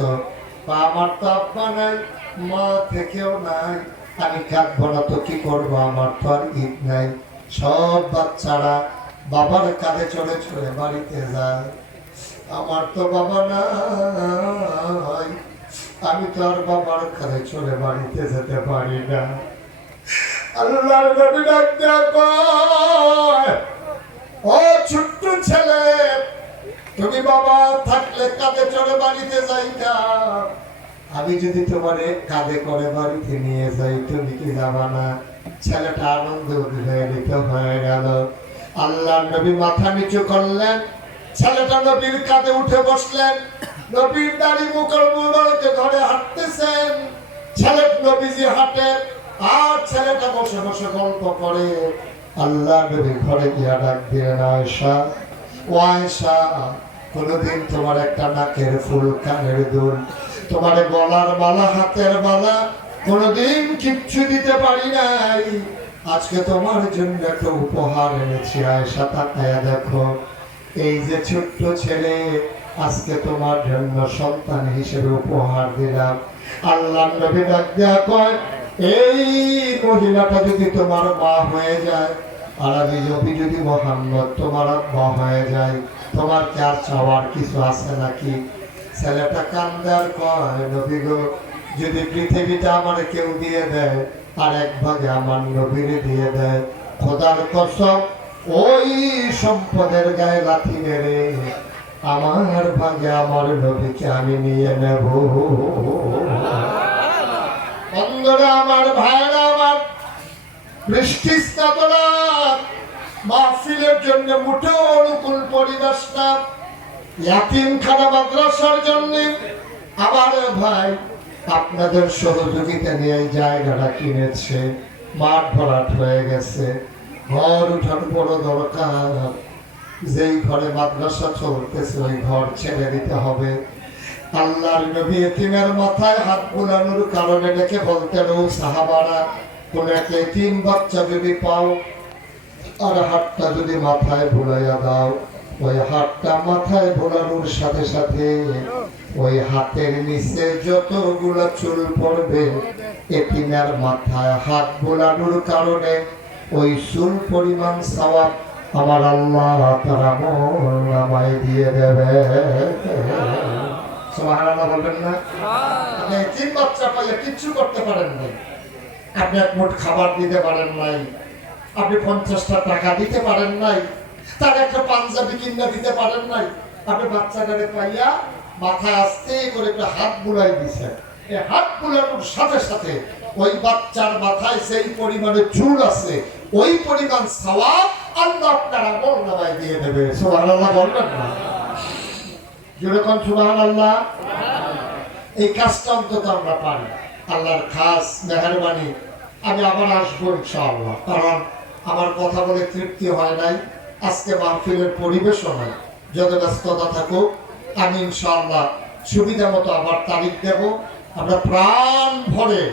আমার তো আব্বা নাই, মা থেকেও নাই, আমি কাঁদবো না তো কি করবো, আমার তো আর ঈদ নাই। সব বাচ্চারা বাবার কাঁধে চলে চলে বাড়িতে যায়, আমার তো বাবা নাই, আমি তো আর বাবার কাঁধে চলে বাড়িতে যেতে পারি না। আল্লাহর নবী ডাক দিয়া কয়, ও ছোট্ট ছেলে, তুমি বাবা থাকলে কাঁধে চড়ে বাড়িতে যাইতা, আমি যদি তোমারে কাঁধে করে বাড়িতে নিয়ে যাই তুমি কি যাবা না? ছেলেটা আনন্দ উদ্বেলিত হয়ে গেল। আল্লাহর নবী মাথা নিচু করলেন, ছেলেটা নবীর কাঁধে উঠে বসলেন, নবীর দাড়ি মুবারকে ধরে হাঁটতেছেন। ছেলে নবীজি হাঁটে আর ছেলেটা বসে বসে গল্প করে। আল্লাহ নবী ঘরে গিয়া ডাক দিয়ে, আয়েশা, ও আয়েশা, কোনদিন তোমার একটা নাকের ফুল, কানের দুল, তোমার গলার মালা, হাতের মালা কোনদিন কিচ্ছু দিতে পারি নাই, আজকে তোমার জন্য একটা উপহার এনেছি। আয়েশা তাকায়া দেখো, এই যে ছোট্ট ছেলে, আজকে তোমার জন্য সন্তান হিসেবে উপহার দিলাম। আল্লাহ নবী ডাক দিয়া কয়, এই মহিলাটা যদি তোমার মা হয়ে যায়, আর আমি নবী যদি মুহাম্মদ তোমার মা হয়ে যায়, তোমার কি আর চাওয়ার কিছু আছে নাকি? ছেলেটা কান্দার কয়, নবী গো, যদি পৃথিবীটা আমার কেউ দিয়ে দেয় আর এক ভাগে আমার নবীরে দিয়ে দেয়, খোদার কসম ওই সম্পদের গায়ে লাথি মেরে আমার ভাগে আমার নবীকে আমি নিয়ে নেব। বন্ধুরা আমার, ভাইরা আমার, বৃষ্টি স্নাতনা মাহফিলের জন্য মোটেও অনুকূল পরিবেশ না, ইয়াতিমখানা মাদ্রাসার জন্য। আমার ভাই আপনাদের সহযোগিতা নিয়ে এই জায়গাটা কিনেছে, মাঠ ভরাট হয়ে গেছে, ঘর উঠানো বড় দরকার। যেই ঘরে মাদ্রাসা চলতেছে ওই ঘর ছেড়ে দিতে হবে। আল্লাহর নবী এতিমের মাথায় হাত বুলানোর কারণে ডেকে বলতেন, ও সাহাবারা, কোন একটা এতিম বাচ্চা যদি পাও আর হাতটা যদি মাথায় বুলাইয়া দাও, ওই হাতটা মাথায় বোলানোর সাথে সাথে ওই হাতের নিচে যতগুলো চুল পড়বে, এতিমের মাথায় হাত বোলানোর কারণে ওই চুল পরিমাণ সওয়াব আমার আল্লাহ তাআলা আমলনামায় দিয়ে দেবে। সুবহানাল্লাহ বলবেন না? আপনি এতিম বাচ্চা পাইলে কিচ্ছু করতে পারেন নাই, আপনি এক মুঠ খাবার দিতে পারেন নাই, আপনি 50টা টাকা দিতে পারেন নাই, তার একটা পাঞ্জাবি কিনে দিতে পারেন নাই, আপনি বাচ্চাটারে পাইয়া মাথায় আস্তে করে একটা হাত বুলাই দিছেন। এই হাত বুলানোর সাথে সাথে ওই বাচ্চার মাথায় যেই পরিমাণে চুল আছে ওই পরিমাণ সওয়াব আল্লাহ আপনার আমলনামায় দিয়ে দেবে। সুবহানাল্লাহ বলবেন না? জোরে কোন সুবহানাল্লাহ। এই কাজটা অন্তত আমরা পারি, আল্লাহর খাস মেহেরবানি। আমি আবার আসবো ইনশাআল্লাহ, কারণ আমার কথা বলে তৃপ্তি হয় নাই, আজকে মাহফিলের পরিবেশও নাই। যত ব্যস্ততা থাকুক, আমি ইনশাআল্লাহ সুবিধা মতো আবার তারিখ দেব। আমরা প্রাণ ভরে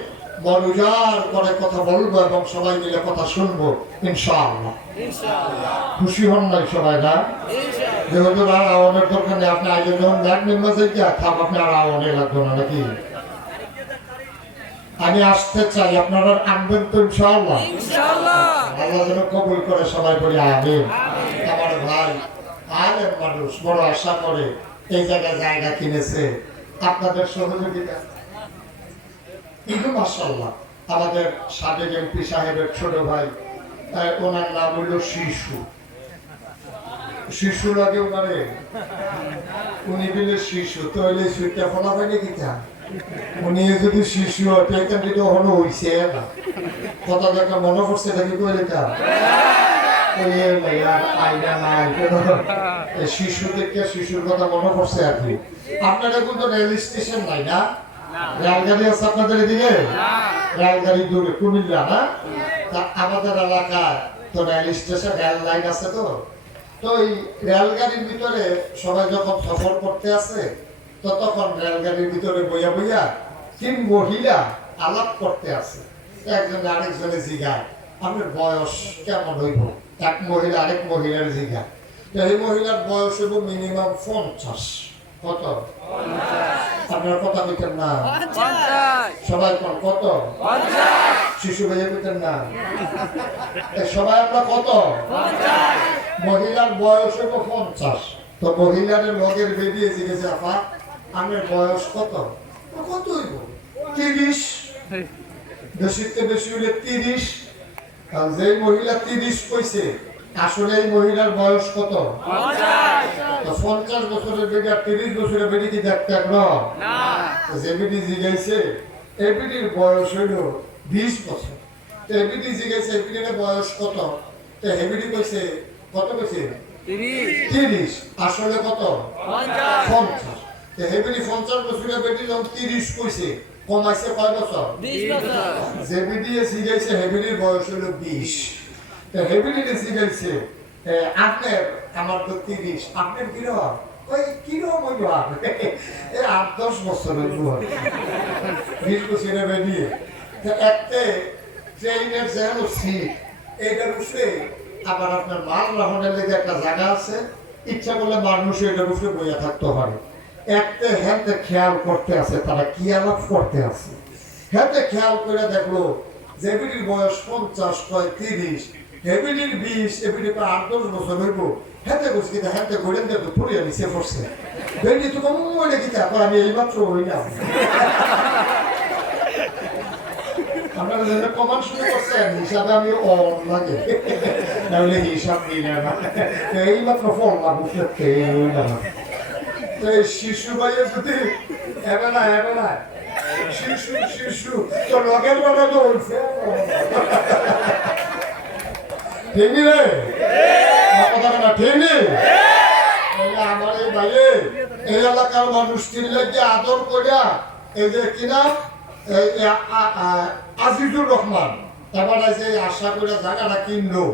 মনোজার করে কথা বলবো এবং সবাই মিলে কথা শুনবো ইনশাআল্লাহ। খুশি হন নাই সবাই? না যেহেতু আর আওয়ানের দরকার নেই, আপনি আগে যখন দেখবেন মাঝে গিয়া থাম, আপনি আর আওয়ানে লাগবে না নাকি? আমি আসতে চাই, আপনারা আনবেন তো ইনশাআল্লাহ? আল্লাহ যেন কবুল করে, সবাই বলি আমিন। আমার ভাই আলেম মানুষ, বড় আশা করে এই জায়গায় জায়গা কিনেছে, আপনাদের সহযোগিতা কিন্তু মাশাআল্লাহ। আমাদের সাবেক এমপি সাহেবের ছোট ভাই, ওনার নাম হইল শিশু। শিশু লাগে ওনারে, উনি বিলে শিশু তো হইলে সুইটা ফলা হয় নাকি? উনি যদি শিশু হতে কিন্তু হলো হইছে না, কথা দেখা মনে করছে নাকি? কইলে কা শিশু থেকে শিশুর কথা মনে পড়ছে আর কি। আপনাদের কিন্তু রেল স্টেশন নাই না? রেলগাড়ি আছে আপনাদের এদিকে? রেলগাড়ি দূরে কুমিল্লা না? আমাদের এলাকায় তো রেল স্টেশন, রেল লাইন আছে। তো তো এই রেলগাড়ির ভিতরে সবাই যখন সফর করতে আসে, তো তখন রেলগাড়ির ভিতরে বইয়া বইয়া তিন মহিলা আলাপ করতে আসে। একজন আরেকজনে জিগায়, আপনার বয়স কেমন হইব? এক মহিলা আরেক মহিলার জিগায়, এই মহিলার বয়স হইব মিনিমাম 50। কত? আপনার কথা বলতেন না সবাই? কত? শিশু ভাইয়া পেতেন না সবাই আমরা কত মহিলার বয়স হলো 50 তো মহিলার লগের বেরিয়ে জিজ্ঞেস আপা আমার বয়স কত কত হইব 30 বেশিতে বেশি হলে 30 কারণ যে মহিলা 30 কইছে আসলে এই মহিলার বয়স কত 50 বছরের বেটি আর 30 বছরের বেটি কি দেখতে না যে বেটি জিজ্ঞাসে এই বেটির বয়স হইল 20 বছর তো এই বেটি জিজ্ঞাসে এই বেটির বয়স কত তো এই বেটি কইছে কত কইছে 30 আসলে কত 50 তো এই বেটি 50 বছরের বেটি যখন 30 কইছে কমাইছে কয় বছর 20 বছর যে বেটি জিজ্ঞাসে এই বেটির বয়স হইল 20 তো হেভিলি সিগাইছে আপনার আমার তো 30 আপনার কি রকম ওই কি রকম হইব এই 8-10 বছর হইব 20 বছরে বেরিয়ে তো একটা ট্রেনের যেন সিট এইটার উপরে আবার আপনার মাল রাখনের লেগে একটা জায়গা আছে ইচ্ছা করলে মানুষ এটার উপরে বইয়া থাকতে পারে একটা হ্যাঁতে খেয়াল করতে আছে তারা কি আলাপ করতে আছে হ্যাঁতে খেয়াল করে দেখলো যে বেটির বয়স 50 কয় 30 হেবিলির 20 এবিলি পা 8-10 বছর হইব হেতে বসে হেতে গোলেন দে তো পুরিয়া নিচে পড়ছে বেলি তো কম ওইটা কি তারপর আমি এই মাত্র হইলাম আপনারা যেন কমান শুরু করছেন হিসাবে আমি অন লাগে নাহলে হিসাব নিলে না এই মাত্র ফল লাগছে হইলাম তো এই শিশু ভাইয়ে যদি এবে না শিশু তো লগের বেলা তো হইছে ঠিকই রে কথা না ঠিকই আমার এই ভাইয়ে এই এলাকার মানুষটির লেগে আদর করিয়া এই যে কিনা আজিজুর রহমান এবার যে আশা করে জায়গাটা কিনলো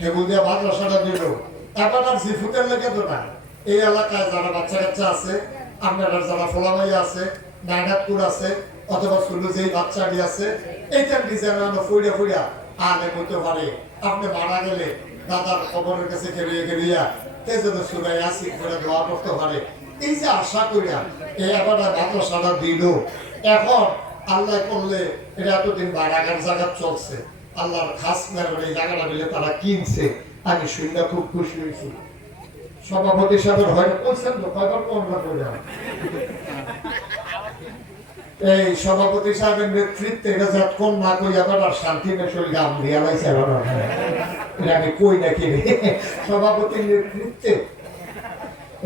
সেগুলো দিয়ে মাদ্রাসাটা দিল এবার আর জিফুতের লেগে তো না এই এলাকায় যারা বাচ্চা কাচ্চা আছে আপনারা যারা ফোলামাই আছে নাইনাতপুর আছে অথবা শুধু যেই বাচ্চাটি আছে এইটার ডিজাইন ফুড়িয়া আনে করতে পারে আপনি মারা গেলে দাদার খবরের কাছে খেলিয়া তেজন্য সুরাই আসি করে দোয়া করতে পারে এই যে আশা করিয়া এই এবার মাদ্রাসাটা দিল এখন আল্লাহ করলে এটা এতদিন বাড়াগার জায়গা চলছে আল্লাহর খাস মেহরবানি এই জায়গাটা মিলে তারা কিনছে আমি শুনলে খুব খুশি হয়েছি সভাপতি সাহেবের হয় বলছেন তো কয়বার কমলা করে এই সভাপতি সাহেবের নেতৃত্বে এটা যতক্ষণ না কই আবার শান্তি নেশল গাম দিয়া লাইছে এটা আমি কই নাকি সভাপতির নেতৃত্বে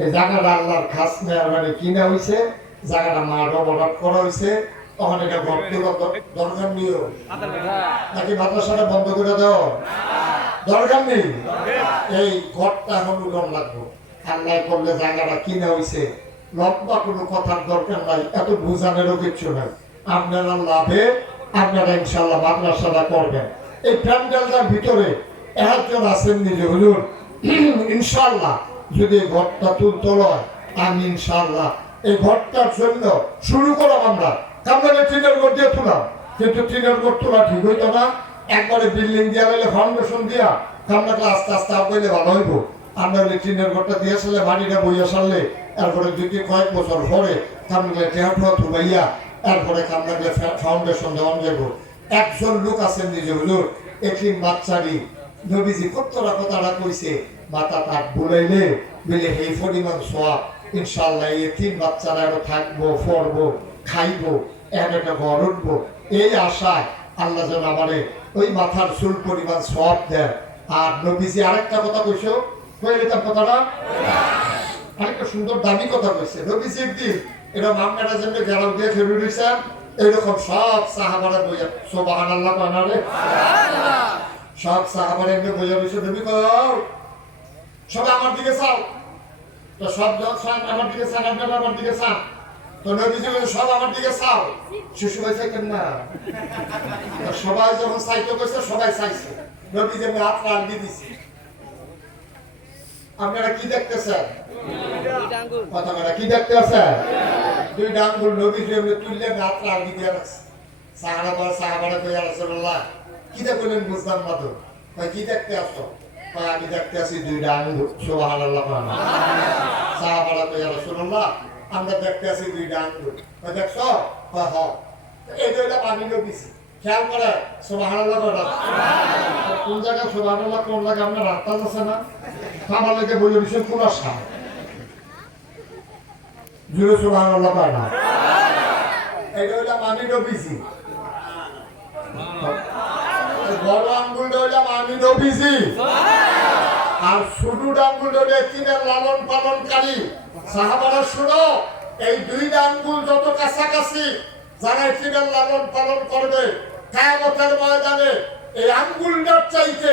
এই জায়গাটা আল্লাহর খাস মেহরবানি কিনা হয়েছে জায়গাটা মাঠ অবরোধ করা হয়েছে তখন এটা দরকার নিও নাকি মাদ্রাসাটা বন্ধ করে দাও দরকার নেই এই ঘরটা এখন উঠন লাগবো আল্লাহ করলে জায়গাটা কিনা হয়েছে লম্বা কোনো কথার দরকার নাই এত বুঝানোরও কিছু নাই আপনারা লাভে আপনারা ইনশাল্লাহ মাদ্রাসাটা করবেন এই প্যান্ডেলটার ভিতরে একজন আছেন নিজে হুজুর ইনশাল্লাহ যদি ঘরটা তুলতে হয় আমি ইনশাল্লাহ এই ঘরটার জন্য শুরু করলাম আমরা কামরাকে টিনের ঘর দিয়ে তুলাম কিন্তু টিনের ঘর তোলা ঠিক হইতো না একবারে বিল্ডিং দিয়া গেলে ফাউন্ডেশন দিয়া কামরাটা আস্তে আস্তে আগাইলে ভালো হইব আমরা টিনের ঘরটা দিয়ে আসলে বাড়িটা বইয়া সারলে এরপরে যদি কয়েক বছর পরে কামরাকে টেহাঠুয়া থুবাইয়া এরপরে কামরাকে ফাউন্ডেশন দেওয়া যাব একজন লোক আছেন নিজে হুজুর একটি বাচ্চারি নবীজি কতটা কথাটা কইছে মাথা তাক বুলাইলে বলে এই পরিমাণ সওয়াব ইনশাআল্লাহ এই তিন বাচ্চারা আরো থাকবো পড়বো খাইবো একটা ঘর উঠবো এই আশায় আল্লাহ যেন আমারে ওই মাথার চুল পরিমাণ সওয়াব দেন আর নবীজি আরেকটা কথা কইছো কই এটা কথাটা আরেকটা সুন্দর দামি কথা কইছে নবীজি একদিন এটা মামলাটা যেন গেলাম দিয়ে ফেরু দিয়েছেন এইরকম সব সাহাবারা বইয়া সুবহানাল্লাহ বানারে সব সাহাবারা এমনি বইয়া বসে নবী কও সব আমার দিকে চাও তো সব আমার দিকে চান আপনারা আমার দিকে চান তো নবীজি সব আমার দিকে চাও শিশু ভাই চাইতেন না সবাই যখন চাইতে গেছে সবাই চাইছে নবীজি আমি হাত লাগিয়ে দিছি আপনারা কি দেখতেছেন কথাটা কি দেখতেছেন দুইটা আঙ্গুল নবীজি এমনি তুললে হাত লাগিয়ে দিয়ে রাখছে সাহাবারা কইয়া রাসূলুল্লাহ কি দেখলেন বুঝলাম না তো কি দেখতে আসো আমি দেখতে আসি দুইটা আঙ্গুল সুবহানাল্লাহ সাহাবারা কইয়া রাসূলুল্লাহ আমরা দেখতে আসি দুইটা আঙ্গুল দেখছো এই দুইটা পানি নবীজি খেয়াল করে সুবহানাল্লাহ করে কোন জায়গায় সুবহানাল্লাহ কোন লাগে আপনার রাস্তা আছে না আমার লেগে বলে দিচ্ছে কোন আশা জুড়ে সুবহানাল্লাহ পায় না এটা হইলাম আমি নবীজি বড় আঙ্গুলটা হইলাম আমি নবীজি আর ছোট আঙ্গুলটা হইলে তিনের লালন পালনকারী সাহাবারা শুনো এই দুই আঙ্গুল যত কাছাকাছি যারা তিনের লালন পালন করবে কিয়ামতের ময়দানে এই আঙ্গুলটার চাইতে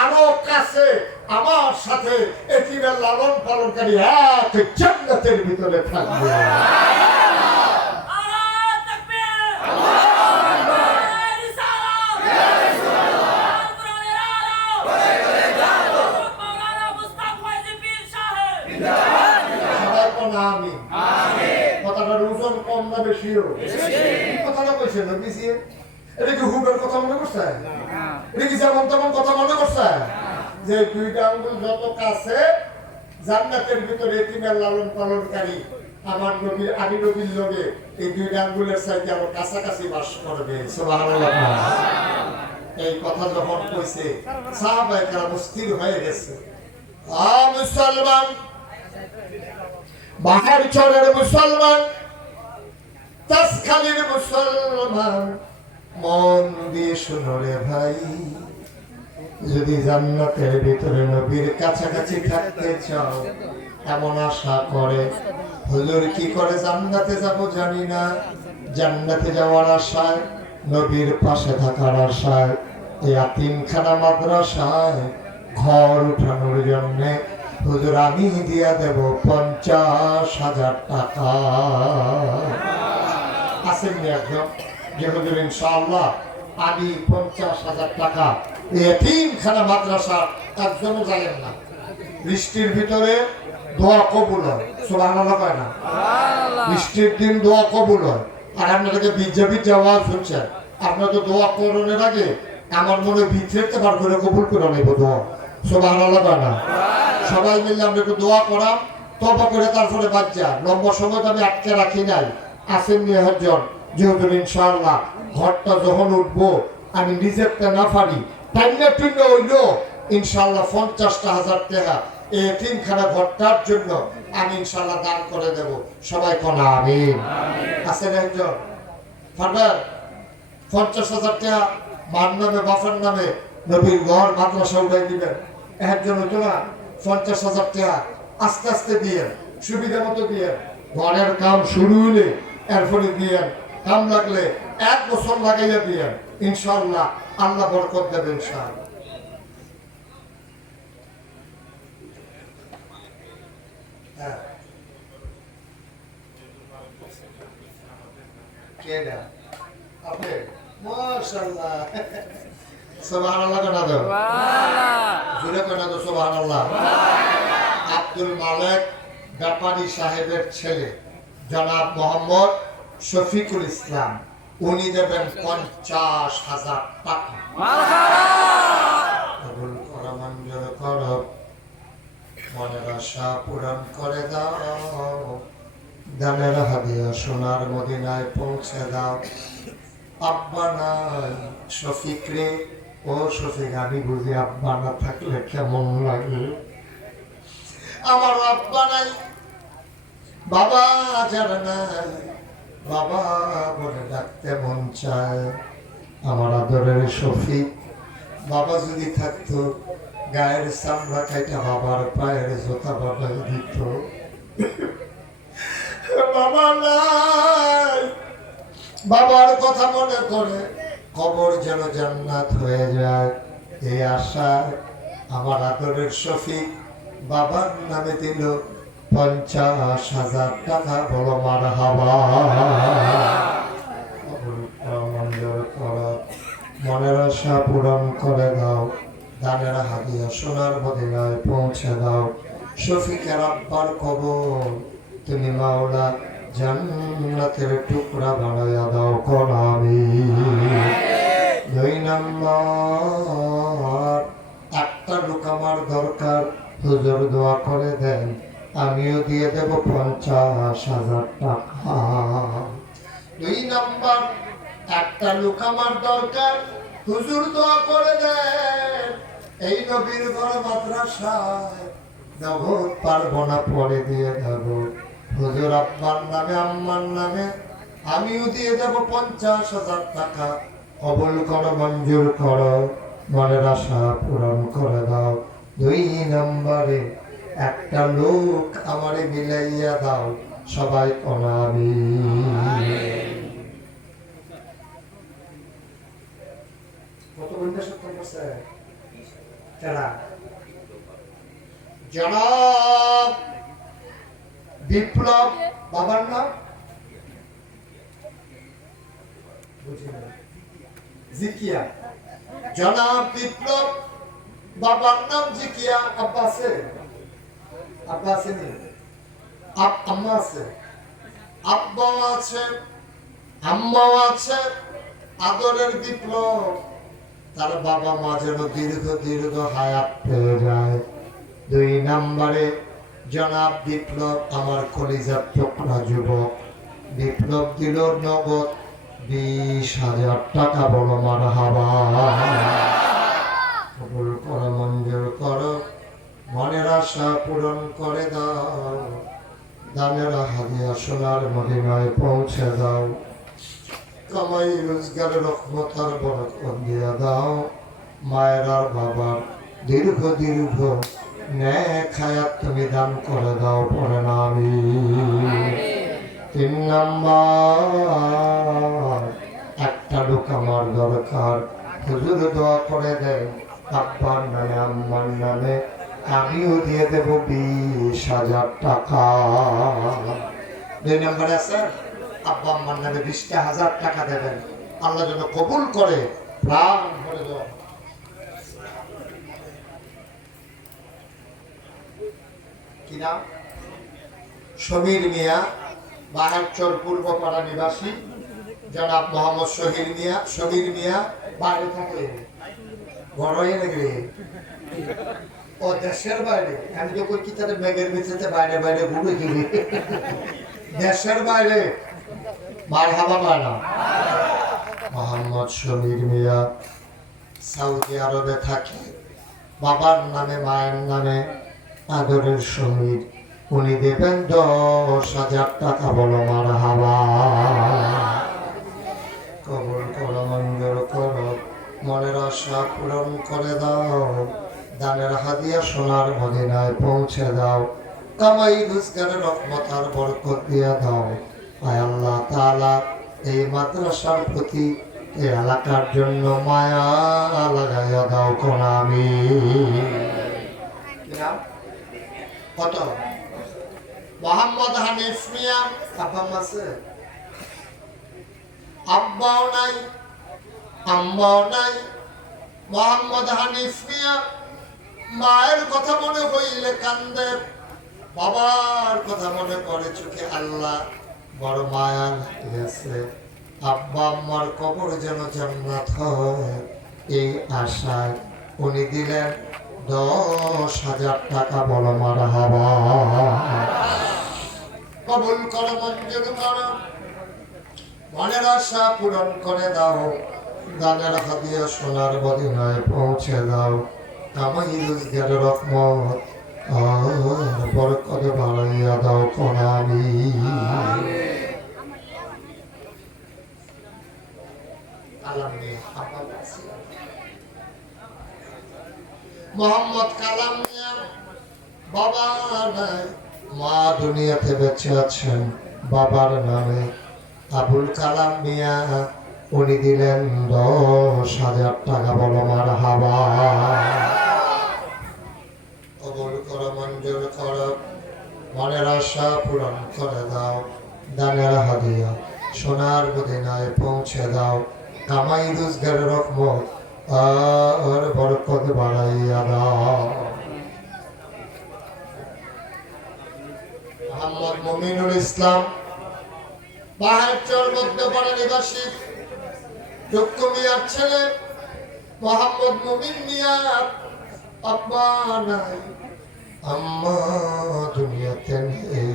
আরো কাছে আমার সাথে এতিমের লালন পালনকারী এক জান্নাতের ভিতরে থাকবে কথাটার ওজন কম না বেশিও কথাটা কইছে না পিছিয়ে এটা কি হুবের কথা মনে করছে এটা কি যেমন তেমন কথা মনে করছে যে দুইটা আঙ্গুল যত কাছে জান্নাতের ভিতরে এতিমের লালন পালনকারী আমার নবী আমি নবীর লগে এই দুইটা আঙ্গুলের চাইতে আরো কাছাকাছি বাস করবে সুবহানাল্লাহ এই কথা যখন কইছে সাহাবায়ে কেরাম স্থির হয়ে গেছে মুসলমান বাহার চরের মুসলমান তাসখালীর মুসলমান মন দিয়ে শুনো রে ভাই যদি জান্নাতের ভিতরে নবীর কাছাকাছি থাকতে চাও এমন আশা করে হুজুর কি করে জান্নাতে যাব জানি না জান্নাতে যাওয়ার আশায় নবীর পাশে থাকার আশায় এই আতিমখানা মাদ্রাসায় ঘর উঠানোর জন্য হুজুর আমি দিয়া দেব 50,000 টাকা আসেন একজন যে হুজুর ইনশাআল্লাহ আমি 50,000 টাকা এতিমখানা মাদ্রাসা একজনও জানেন না বৃষ্টির ভিতরে দোয়া কবুল হয় সুবহানাল্লাহ কয় না বৃষ্টির দিন দোয়া কবুল হয় আর আপনাদেরকে বিজ্ঞাপিত আওয়াজ হচ্ছে আপনারা তো দোয়া করণের আগে আমার মনে ভিতরে বার করে কবুল করে নেব দোয়া সুবহানাল্লাহ কয় না সবাই মিলে আমরা একটু দোয়া করাম তবা করে তারপরে বাচ্চা লম্বা সময় আমি আটকে রাখি নাই আসেন নিয়ে একজন যেহেতু ইনশাআল্লাহ ঘরটা যখন উঠবো আমি নিজেরটা না পারি টাইমটা টুন্য হইল ইনশাআল্লাহ 50,000 টাকা এই তিনখানা ঘরটার জন্য আমি ইনশাআল্লাহ দান করে দেব সবাই কোনা আমিন আসেন একজন ফাদার 50,000 টাকা মার নামে বাফার নামে নবীর ঘর মাদ্রাসা উঠাই দিবেন একজন হইতো না 50,000 টাকা আস্তে আস্তে দিয়ে সুবিধা মতো দিয়ে ঘরের কাম শুরু হইলে এরপরে দিয়ে কাম লাগলে 1 বছর লাগাইয়া দিয়ে ইনশাআল্লাহ আল্লাহ বরকত দেবেন ইনশাআল্লাহ কেডা আপনি মাশাআল্লাহ সুবহানাল্লাহ কেনা দাও জোরে কেনা দাও সুবহানাল্লাহ আব্দুল মালিক ব্যাপারী সাহেবের ছেলে জনাব মোহাম্মদ শফিকুল ইসলাম উনি দেবেন 50,000 টাকা কবুল কর মঞ্জুর কর মনের আশা পূরণ করে দাও দানের হাদিয়া সোনার মদিনায় পৌঁছে দাও আব্বা নাই শফিক রে ও শফিক আমি বুঝি আব্বা না থাকলে কেমন লাগে আমার আব্বা নাই বাবা যারা নাই বাবা বলে ডাকতে মন চায় আমার আদরের শফিক বাবা যদি থাকতো গায়ের চামড়া খাইটা বাবার পায়ের জোতা বাবাই দিত বাবা নাই বাবার কথা মনে করে কবর যেন জান্নাত হয়ে যায় এই আশা আমার আদরের শফিক বাবার নামে দিল 50,000 টাকা বলো মারহাবা মনের আশা পূরণ করে দাও দানের হাদিয়া সোনার মদিনায় পৌঁছে দাও শফিকের আব্বার কবর তুমি মাওলা জান্নাতের টুকরা বানাইয়া দাও কোন আমিন 2 নম্বর একটা লোক আমার দরকার হুজুর দোয়া করে দেন আমিও দিয়ে দেব 50,000 টাকা 2 নম্বর একটা লোক আমার দরকার, হুজুর দোয়া করে দেন। এই নবীর ঘর মাদ্রাসায় নগদ পারবো না, পরে দিয়ে দেব। হুজুর আব্বার নামে আম্মার নামে আমিও দিয়ে দেব 50,000 টাকা। কবুল করো, মঞ্জুর করো, মনের আশা পূরণ করে দাও। 2 নম্বরে একটা লোক আমারে মিলাইয়া দাও, সবাই কোনাবি। কত বন্ধু সত্য করছে যারা জনাব বিপ্লব, বাবার নাম জিকিয়া। জনাব বিপ্লব, বাবার নাম জিকিয়া। আব্বা আছে? আব্বা আসেনি? আম্মা আছে? আব্বাও আছে, আম্মাও আছে। আদরের বিপ্লব, তার বাবা মা যেন দীর্ঘ দীর্ঘ হায়াত পেয়ে যায়। 2 নম্বরে জনাব বিপ্লব আমার কলিজার টুকরা যুবক। বিপ্লব দিল নগদ 20,000 টাকা। বলো মারহাবা। কবুল করো, মঞ্জুর করো, মনের আশা পূরণ করে দাও। দানের হাদিয়া সোনার মদিনায় পৌঁছে দাও। কামাই রোজগারের রহমত আর বরকত দিয়া দাও। মায়ের আর বাবার দীর্ঘ দীর্ঘ নেক হায়াত তুমি দান করে দাও। পরে না আমি 3 নম্বর একটা লোক আমার দরকার, হুজুর দোয়া করে দেন আব্বার নামে আম্মার নামে আমিও দিয়ে দেব 20,000 টাকা। 2 নম্বরে আছে আব্বা আম্মার নামে 20,000 টাকা দেবেন। আল্লাহ যেন কবুল করে, প্রাণ ভরে দেওয়া। কি নাম? সমীর মিয়া, বাহারচর পূর্বপাড়া নিবাসী। জনাব মোহাম্মদ শহীদ মিয়া, সমীর মিয়া। বাইরে থাকলে বড় হয়ে গেলে ও দেশের বাইরে। আমি যখন কি তাদের ব্যাগের ভিতরে বাইরে বাইরে ঘুরে গেলি দেশের বাইরে। মারহাবা বানা। মোহাম্মদ সমীর মিয়া সৌদি আরবে থাকে। বাবার নামে মায়ের নামে আদরের সমীর। উনি দেবেন 10,000 টাকা। বলো মারহাবা। কবুল করো, মঞ্জুর করো, মনের আশা পূরণ করে দাও। দানের হাদিয়া সোনার মদিনায় পৌঁছে দাও। কামাই রোজগারের রহমত আর বরকত দিয়ে দাও। আয় আল্লাহ তাআলা এই মাদ্রাসার প্রতি, এই এলাকার জন্য মায়া লাগাইয়া দাও। কোন আমি কত? মোহাম্মদ হানিফ মিয়া। আব্বা আছে? আব্বাও নাই, আম্মাও নাই। মোহাম্মদ হানিফ মিয়া মায়ের কথা মনে হইলে কান্দে, বাবার কথা মনে পড়ে চোখে। আল্লাহ বড় মায়া লাগিয়েছে। আব্বা আম্মার কবর যেন জান্নাত হয়, এই আশায় উনি দিলেন 10,000 টাকা। বলো মারহাবা। কবুল করো, মঞ্জুর করো, মনের আশা পূরণ করে দাও। দানের হাদিয়া সোনার মদিনায় পৌঁছে দাও। কামাই রোজগারের রহমত আর বরকত বাড়াইয়া দাও। কোন আমি মোহাম্মদ কালাম মিয়া, বাবা নাই, মা দুনিয়াতে বেঁচে আছেন। বাবার নামে আবুল কালাম মিয়া, উনি দিলেন 10,000 টাকা। বলো মারহাবা। কবুল করো, মঞ্জুর করো, মনের আশা পূরণ করে দাও। দানের হাদিয়া সোনার মদিনায় পৌঁছে দাও। কামাই রোজগারের রহমত আর বরকত বাড়াইয়া দাও। মোহাম্মদ মুমিনুল ইসলাম, বাহারচর মধ্যপাড়া নিবাসী। টুকু মিয়ার ছেলে মোহাম্মদ মুমিন মিয়া। আব্বা নাই, আম্মা দুনিয়াতে নেই।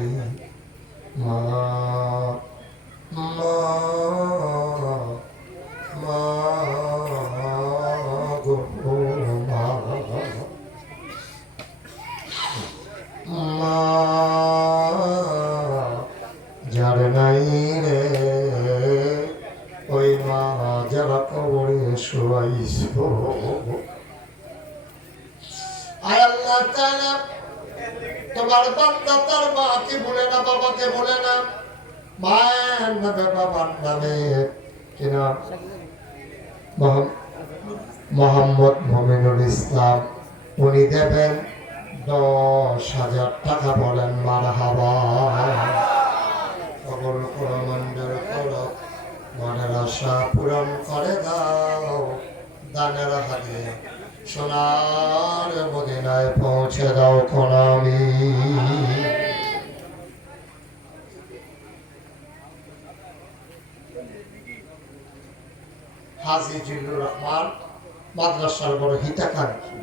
মা তোমার বান্দা তার মাকে বলে না, বাবাকে বলে না, মায়ের নামে বাবার নামে কিনা মোহাম্মদ মমিনুল ইসলাম উনি দেবেন 10,000 টাকা। বলেন মারহাবা। কবুল করো, মঞ্জুর করো, মনের আশা পূরণ করে দাও। দানের হাতে সোনার মদিনায় পৌঁছে দাও কোন আমি। হাজী জিল্লুর রহমান মাদ্রাসার বড় হিতাকাঙ্ক্ষী,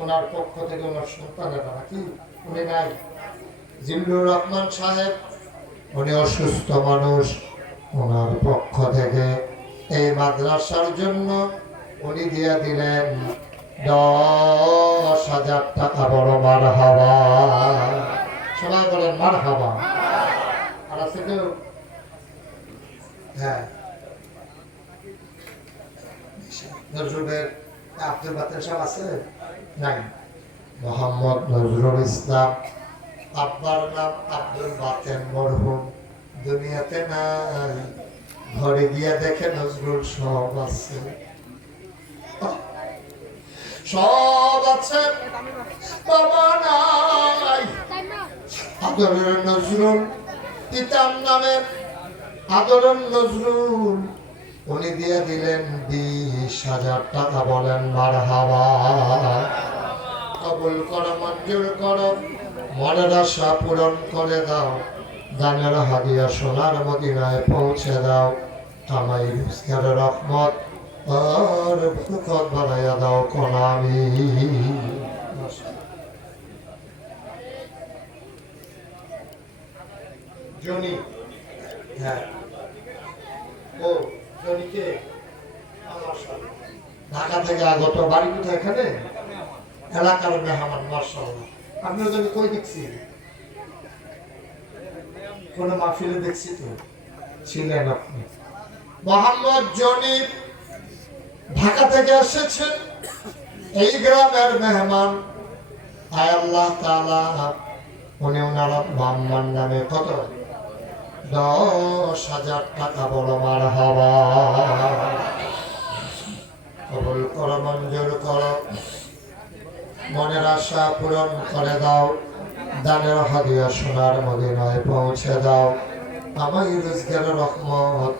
ওনার পক্ষ থেকে ওনার সন্তানেরা নাকি উনি নাই। জিল্লুর রহমান সাহেব উনি অসুস্থ মানুষ, ওনার পক্ষ থেকে এই মাদ্রাসার জন্য উনি দিয়ে দিলেন 10,000 টাকা। বড় মারহাবা। সবাই বলেন মারহাবা। আর আছে কেউ? হ্যাঁ, নজরুলের আব্দুল বাতেন সাহেব আছে? নাই। মোহাম্মদ নজরুল ইসলাম, আব্বার নাম আব্দুল বাতেন, মরহুম দুনিয়াতে নাই। ঘরে গিয়ে দেখে নজরুল সব আছে, সব আছে, বাবা নাই। আদরের নজরুল, পিতার নামে আদরের নজরুল উনি দিয়ে দিলেন 20,000 টাকা। বলেন মারহাবা। কবুল করো, মঞ্জুর করো, মনের আশা পূরণ করে দাও। দানের হাদিয়া সোনার মদিনায় পৌঁছে দাও। কামাই রোজগারের রহমত আর বরকত বানাইয়া দাও কোন আমি। জনি, হ্যাঁ, ও জনিকে ঢাকা থেকে আগত। বাড়ি কোথায়? এখানে এলাকার মেহমান। মাশাআল্লাহ। আপনার জন্য কই দেখছি? কোন মাহফিলে দেখছি তো? ছিলেন আপনি? মোহাম্মদ জনি ঢাকা থেকে এসেছেন, এই গ্রামের মেহমান। আয় আল্লাহ তাআলা উনি ওনার মাম্মার নামে কত 10,000 টাকা। বড় মারহাবা। কবুল করো, মঞ্জুর করো, মনের আশা পূরণ করে দাও। দানের হাদিয়া সোনার মদিনায় পৌঁছে দাও। আমার রোজগারের রহমত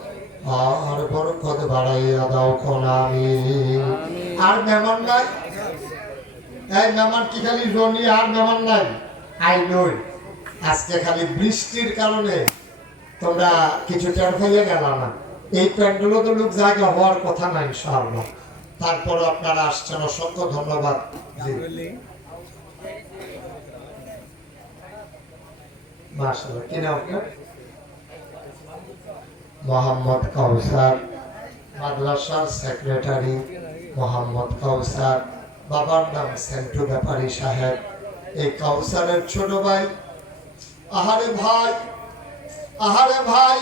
আর বরকত বাড়াইয়া দাও কোন আমি। আর মেহমান নাই? এই মেহমান কি খালি রনি? আর মেহমান নাই? আই নই। আজকে খালি বৃষ্টির কারণে তোমরা কিছু টের পাইয়া গেল না। এই প্যান্ডেলও তো লোক জায়গা হওয়ার কথা না ইনশাআল্লাহ। তারপর আপনারা আসছেন, অসংখ্য ধন্যবাদ। মাশাআল্লাহ। কি নাম আপনার? মোহাম্মদ কাউসার, মাদ্রাসার সেক্রেটারি মোহাম্মদ কাউসার। বাবার নাম সেন্টু ব্যাপারী সাহেব। এই কাউসারের ছোট ভাই। আহারে ভাই, আহারে ভাই,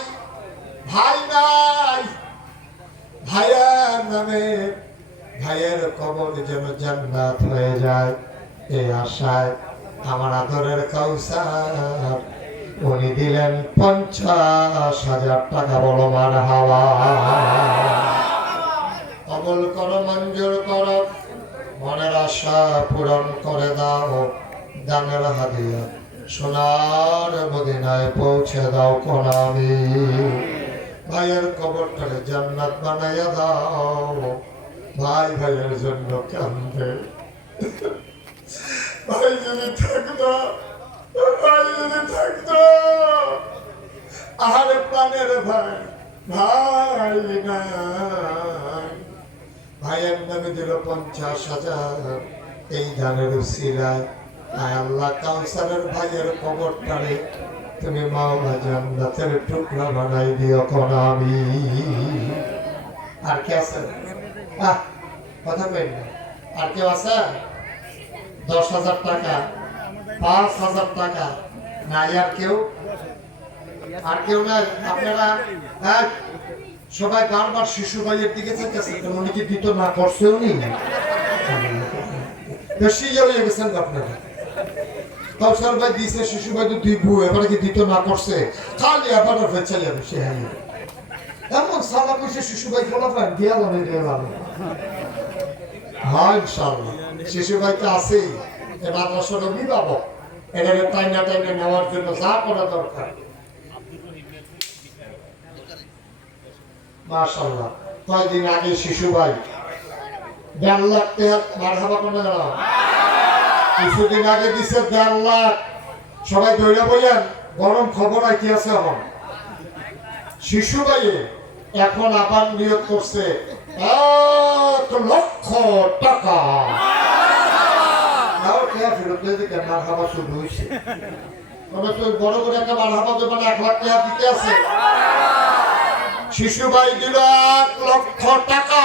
ভাই নাই। ভাইয়ের নামে ভাইয়ের কবর যেন জান্নাত হয়ে যায়, এই আশায় আমার আদরের কাউসার উনি দিলেন 50,000 টাকা। বড় মারহাবা। কবুল করো, মঞ্জুর করো, মনের আশা পূরণ করে দাও। দানের হাদিয়া সোনার মদিনায় পৌঁছে দাও কোন আমি। ভাইয়ের কবরটারে জান্নাত বানাইয়া দাও। ভাই ভাইয়ের জন্য কান্দে। ভাই যদি থাকতো, ভাই যদি থাকতো। আহারে প্রাণের ভাই, ভাই নাই। ভাইয়ের নামে দিল 50,000। এই ধানের উসিলায় আয় আল্লাহ কাউসারের ভাইয়ের কবরটারে তুমি মাওলা জান্নাতের টুকরা বানাই দিও কোন আমি। আর কে আছে? কথা কইন না। আর কেউ আছে? 10,000 টাকা, 5,000 টাকা নাই? আর কেউ? আর কেউ নাই? আপনারা সবাই বারবার শিশু ভাইয়ের দিকে চাইতেছেন, উনি কি দিত না? করছেও নি, বেশি ইয়ে হয়ে গেছেন আপনারা। কাউসার ভাই দিছে, শিশু ভাই তো দিব, এবারে কি দিত না করছে, খালি আবার ফেচালি আমি সে হ্যাঁ এমন সালা কইছে শিশু ভাই ফলাফল দিয়া লাগে দিয়া লাগে। হ্যাঁ ইনশাআল্লাহ শিশু ভাই তো আছেই, এ মাদ্রাসার অভিভাবক, এটাকে টাইনা টাইনা নেওয়ার জন্য যা করা দরকার। মাশাআল্লাহ কয়েকদিন আগে শিশু ভাই 1.5 লাখ টাকা মারহাবা করে গেল, কিছুদিন আগে দিছে 1.5 লাখ। সবাই ধৈর্য বললেন গরম খবর কি আছে এখন শিশু ভাইয়ে এখন আবার নিয়োগ করছে 1 লক্ষ টাকা। বড় করে একটা মারহাবা দেবে না, 1 লাখ টাকা দিতে আছে। শিশু ভাই দিল 1 লক্ষ টাকা,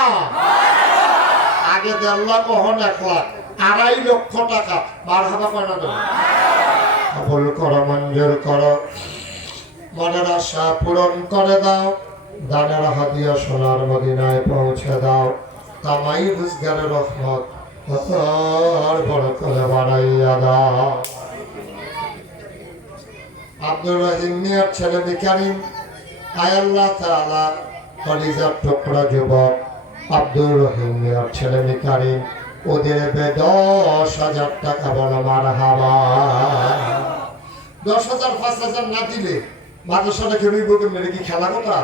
আগে 1.5 লাখ কখন 1 লাখ, 2.5 লক্ষ টাকা। মারহাবা করে না দেবে, কবুল করো, মঞ্জুর করো, মনের আশা পূরণ করে দাও, দানের হাদিয়া সোনার মদিনায় পৌঁছে দাও, কামাই রোজগারের রহমত বড় করে বাড়াইয়া দাও। আব্দুর রহিম মিয়ার ছেলে বিকারিম, আয় আল্লাহ তাআলা কলিজার টুকরা যুবক আব্দুর রহিম মিয়ার ছেলে বিকারিম, ওদের 10,000 টাকা বলো মারহাবা। 10,000 5,000 না দিলে মাদ্রাসাটা খেলুই বলতে মেরে কি খেলা কথা।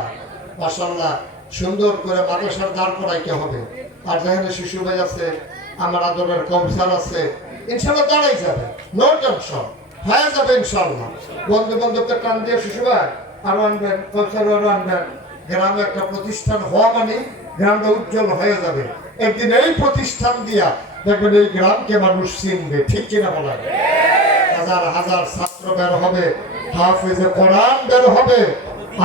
মাশাআল্লাহ সুন্দর করে মাদ্রাসার দাঁড় করাইতে হবে। আর যেখানে শিশু ভাই আছে, আমার আদরের কমসার আছে, ইনশাআল্লাহ দাঁড়াই যাবে, নো টেনশন, হয়ে যাবে ইনশাআল্লাহ। বন্ধু বান্ধবকে টান দিয়ে শিশু ভাই আরো আনবেন, কমসারও আরো আনবেন। গ্রামে একটা প্রতিষ্ঠান হওয়া মানে গ্রামটা উজ্জ্বল হয়ে যাবে। একদিন এই প্রতিষ্ঠান দিয়া দেখবেন এই গ্রামকে মানুষ চিনবে, ঠিক কিনা বলা, হাজার হাজার ছাত্র বের হবে, হাফেজে কোরআন বের হবে,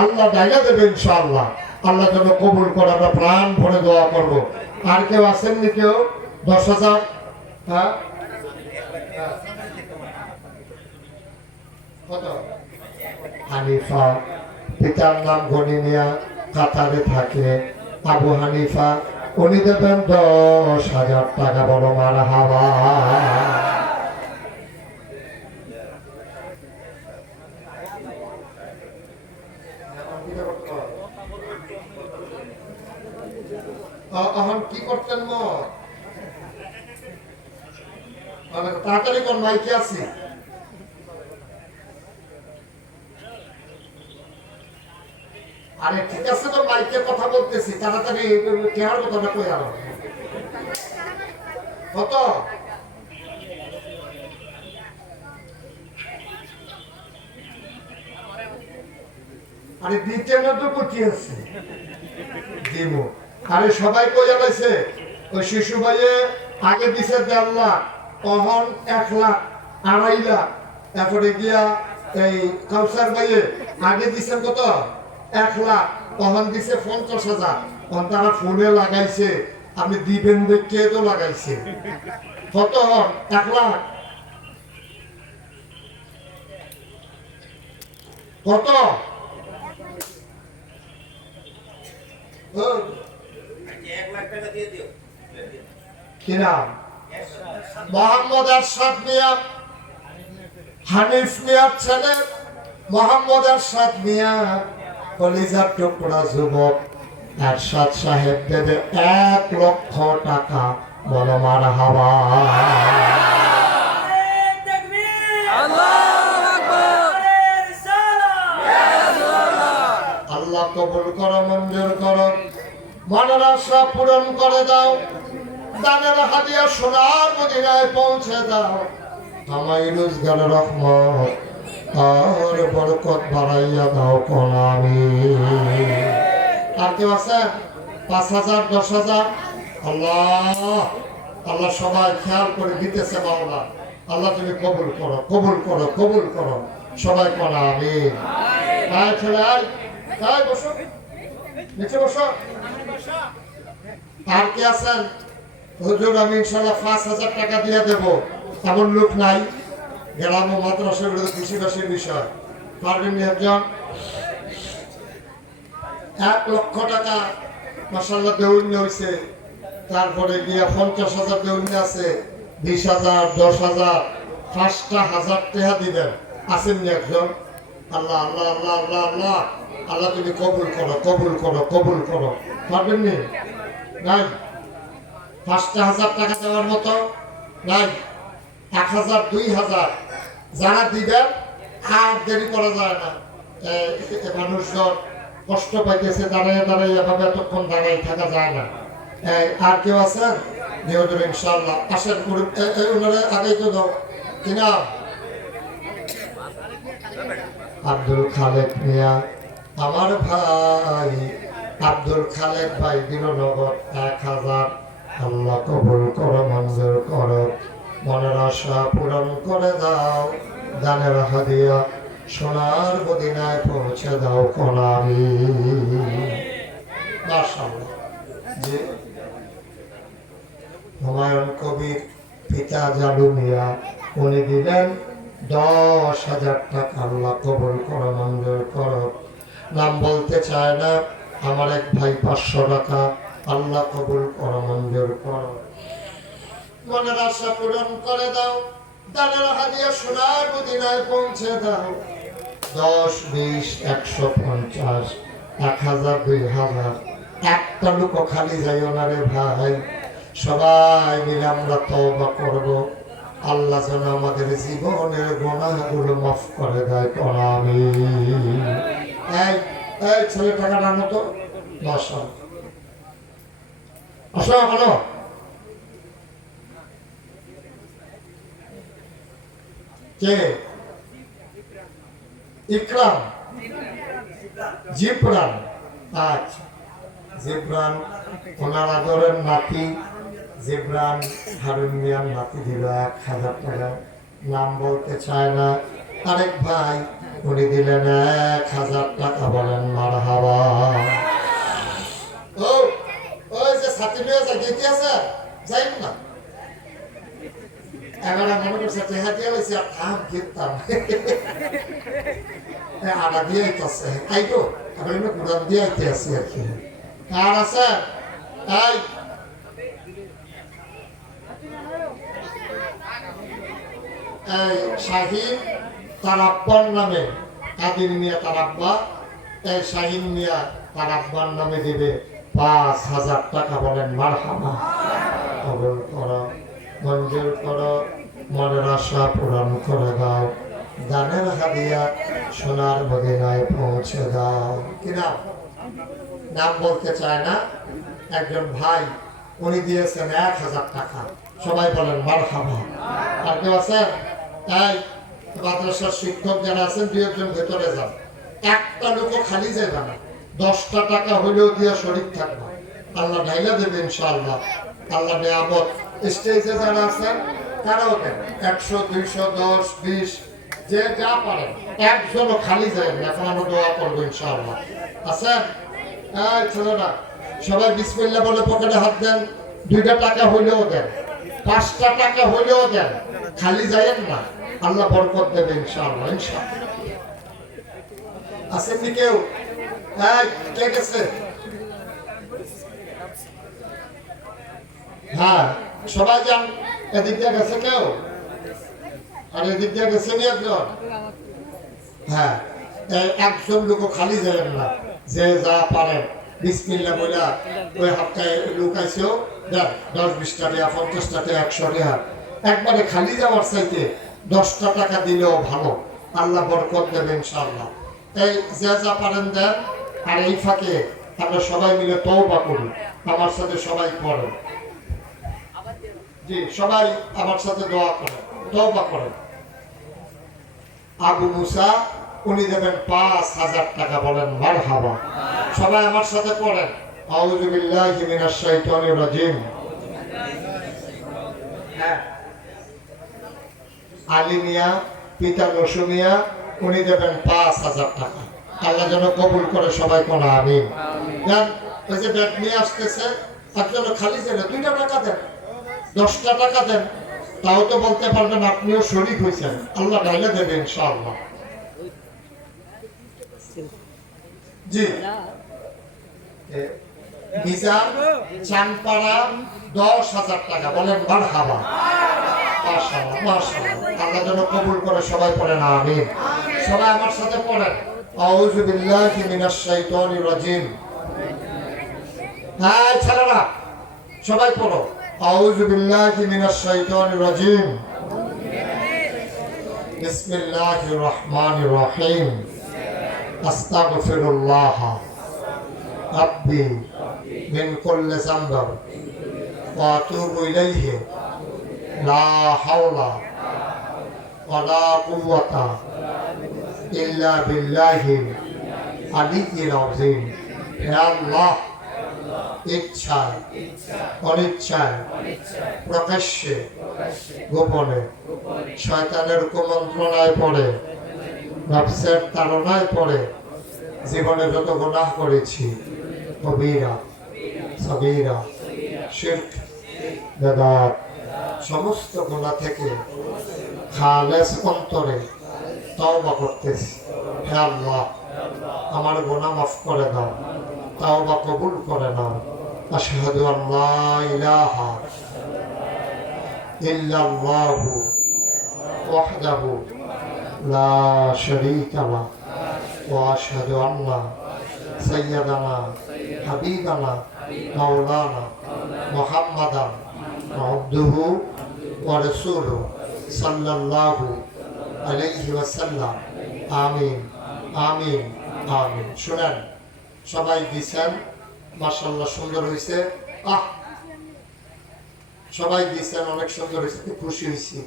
আল্লাহ জায়গা দেবে ইনশাআল্লাহ। আল্লাহ যেন কবুল করে, আমরা প্রাণ ভরে দোয়া করব। আর কেউ আসেননি কেউ 10,000? হ্যাঁ কত? হানিফা, পিতার নাম গনি মিয়া, কাতারে থাকে। আবু হানিফা, উনি দেবেন 10,000 টাকা বড় মারহাবা। এখন কি করতেন তাড়াতাড়ি কোন মাইকে আছে? আরে ঠিক আছে তো, মাইকে কথা বলতেছি, তাড়াতাড়ি কেয়ার কথাটা কই আলো কত? আরে দ্বিতীয় তো কি আছে দিব। আরে সবাই কই আলাইছে, ওই শিশু ভাইয়ে আগে দিছে 1.5 লাখ, অহন 1 লাখ, 2.5 লাখ। তারপরে গিয়া এই কাউসার ভাইয়ে আগে দিছে কত? 1 লাখ, অহন দিছে 50,000। তারা ফোনে লাগাইছে, আপনি দিবেন দেখে তো লাগাইছে। কত হন? 1 লাখ। কত? কি নাম? মোহাম্মদ এরশাদ মিয়া, হানিফ মিয়ার ছেলে মোহাম্মদ এরশাদ মিয়া, কলিজার টুকরা যুবক এরশাদ সাহেব দেবে 1 লক্ষ টাকা বলো মারহাবা। আল্লাহ কবুল করো, মঞ্জুর করো, মনের আশা পূরণ করে দাও, দানের হাদিয়া সোনার মদিনায় পৌঁছে দাও, আমায় রোজগারের রহমত আর বরকত বাড়াইয়া দাও কোন আমি। আর কেউ আছে? 5,000 10,000? আল্লাহ আল্লাহ সবাই খেয়াল করে দিতেছে মাওলা। আল্লাহ তুমি কবুল করো, কবুল করো, কবুল করো, সবাই কোন আমি। আয় ছেলে আয়, আয় বসো, নিচে বসো। আর কি আছেন? হুজুর আমি ইনশাআল্লাহ 5,000 টাকা দিয়ে দেব, এমন লোক নাই? গ্রাম ও মাদ্রাসার কৃষিবাসীর বিষয় পারবেন একজন? 1 লক্ষ টাকা মাশাআল্লাহ দেউন্য হয়েছে। তারপরে গিয়া 50,000 দেউন্য আছে, 20,000, 10,000, 5,000 টাকা দিবেন। আসেন নি একজন? আল্লাহ আল্লাহ আল্লাহ আল্লাহ আল্লাহ আল্লাহ, তুমি কবুল করো, কবুল করো, কবুল করো। পারবেন নি? নাই? 5,000 টাকা দেওয়ার মতো নাই? 1,000, 2,000 যারা দিবেন, আর দেরি করা যায় না। মানুষজন কষ্ট পাইতেছে, দাঁড়িয়ে দাঁড়িয়ে এভাবে এতক্ষণ দাঁড়িয়ে থাকা যায় না। আর কেউ আছেন? নিহতের ইনশাআল্লাহ আসেন। ওনারা আগেই তো দাও। কি নাম? আব্দুল খালেক মিয়া, আমার ভাই আব্দুল খালেক ভাই দিল নগদ 1,000। আল্লাহ কবুল করো, মঞ্জুর করো, মনের আশা পূরণ করে দাও। দানের হাদিয়া সোনার মদিনায় পৌঁছে দাও কোনামি। মাশাআল্লাহ। জি, হুমায়ুন কবির পিতা জালু মিয়া, উনি দিলেন 10,000 টাকা। আল্লাহ কবুল করো, মঞ্জুর করো। নাম বলতে চায় না, আমার এক ভাই 500 টাকা। আল্লাহ কবুল করো, মঞ্জুর করো, মনের আশা পূরণ করে দাও। দানের হাদিয়া সোনার মদিনায় পৌঁছে দাও। 10, 20, 150, 1,000, 2,000 একটা লোক খালি যাইও না রে ভাই। সবাই মিলে আমরা তওবা করব। আল্লাহ যেন আমাদের জীবনের গুনাহগুলো মাফ করে দেয়। আমিন। এই ছেলে টাকা নাম তো বসো, আসো হলো। কে? ইকরাম, জিবরান। আচ্ছা, জিবরান ওনার আদরের নাতি। জিবরান হারুন মিয়ার নাতি দিল 1,000 টাকা। নাম বলতে চায় না। আরেক ভাই উনি দিলেন 1,000 টাকা। বলেন মারহাবা। ও ওই যে ছাত্রী মেয়ে গেতে আছে, যাই না এবার মনে করছে চেহারা দিয়ে গেছি আর থাম খেতাম আড়া দিয়ে আইতেছে। তাই তো আবার এমনি কোরআন দিয়ে আইতে আছি আর কি। কার আছে? এই শাহিন তার আব্বার নামে, কাদির মিয়া তার আব্বা, এই শাহিন মিয়া তার আব্বার নামে দিবে 5,000 টাকা। বলেন মারহাবা। কবুল করো, মঞ্জুর করো, মনের আশা পূরণ করে দাও। দানের হাদিয়া সোনার মদিনায় পৌঁছে দাও। কি নাম? নাম বলতে চায় না। একজন ভাই উনি দিয়েছেন 1,000 টাকা। সবাই বলেন মারহাবা। আর কেউ আছেন? এই মাদ্রাসার শিক্ষক যারা আছেন, 2-1 ভেতরে যান। একটা লোকও খালি যাবে না। 10টা টাকা হলেও দিয়ে শরীর থাকবে। আল্লাহ ঢাইলা দেবে ইনশাআল্লাহ। আল্লাহ নিয়ামত। স্টেজে যারা আছেন তারাও দেন। 100, 200, 10, 20 যে যা পারেন। একজনও খালি যায় না। এখন আমরা দোয়া করবো ইনশাআল্লাহ। আছেন? এই ছেলেরা সবাই বিসমিল্লাহ বলে পকেটে হাত দেন। 2টা টাকা হইলেও দেন, 5টা টাকা হইলেও দেন। খালি যায়েন না। আল্লাহ বরকত দেবে ইনশাআল্লাহ। ইনশাআল্লাহ। আছেন কি কেউ? কে গেছে? হ্যাঁ, সবাই যান। এদিক দিয়ে গেছে কেউ? আর এদিক দিয়ে গেছে নি একজন? হ্যাঁ, একজন লোক খালি যাবেন না। যে যা পারেন বিসমিল্লাহ বলে ওই হাতটায় লুকাইছেও দেন। 10, 20 টাকা, 50 টাকা, 100 টাকা। একবারে খালি যাওয়ার চাইতে 10টা টাকা দিলেও ভালো। আল্লাহ বরকত দেবে ইনশাআল্লাহ। এই যে যা পারেন দেন। আর এই ফাঁকে আমরা সবাই মিলে তওবা করি। আমার সাথে সবাই পড়েন। জি, সবাই আমার সাথে দোয়া করেন, তওবা করেন। আবু মুসা উনি দেবেন 5,000 টাকা। বলেন মারহাবা। সবাই আমার সাথে পড়েন। আউযু বিল্লাহি মিনাশ শাইতানির রাজিম। হ্যাঁ, আলী মিয়া পিতা নসু মিয়া উনি দেবেন 5,000 টাকা। আল্লাহ যেন কবুল করে। সবাই কোন আমিন। দেন। ওই যে ব্যাগ নিয়ে আসতেছে একজন খালি যাবে, 2টা টাকা দেন, 10টা টাকা দেন। তাও তো বলতে পারবেন আপনিও শরীক হয়েছেন। আল্লাহ ঢাইলে দেবে ইনশাআল্লাহ। জি, মিজান চানপাড়া 10,000 টাকা। বলেন মারহাবা। মাশাআল্লাহ মাশাআল্লাহ। আল্লাহ যেন কবুল করে, সবাই পড়েন আমিন। সবাই আমার সাথে পড়েন আউযু বিল্লাহি মিনাশ শাইতানির রাজিম। হ্যাঁ ছেলেরা সবাই পড়ো আউযু বিল্লাহি মিনাশ শাইতানির রাজিম। বিসমিল্লাহির রহমানির রহিম। আস্তাগফিরুল্লাহ রাব্বি মিন কুল্লি যামবিন ওয়া আতুবু ইলাইহি লা হাওলা ওয়া লা কুওয়াতা ইল্লা বিল্লাহিল আলিয়্যিল আযীম। হে আল্লাহ, ইচ্ছায় অনিচ্ছায় প্রকাশ্যে গোপনে শয়তানের কুমন্ত্রণায় পড়ে নফসের তাড়নায় পড়ে জীবনে যত গুনাহ করেছি, কবিরা সগীরা শিরক বেদাত সমস্ত গুনাহ থেকে খালেস অন্তরে তওবা করতেছি। হে আল্লাহ, আমার গুনাহ মাফ করে দাও, তওবা কবুল করে নাও। আশহাদু আল্লা ইলাহা ইল্লাল্লাহু ওয়াহদাহু লা শারীকা লাহু ওয়া আশহাদু আন্না সাইয়্যিদানা হাবিবানা মাওলানা মুহাম্মাদান আবদুহু ওয়া রাসূলুহু সাল্লাল্লাহু আলাইহি ওয়াসাল্লাম। আমিন আমিন আমিন। শুনেন, সবাই দিছেন, মাশাআল্লাহ সুন্দর হয়েছে। সবাই দিছেন, অনেক সুন্দর হয়েছে, খুব খুশি হয়েছি।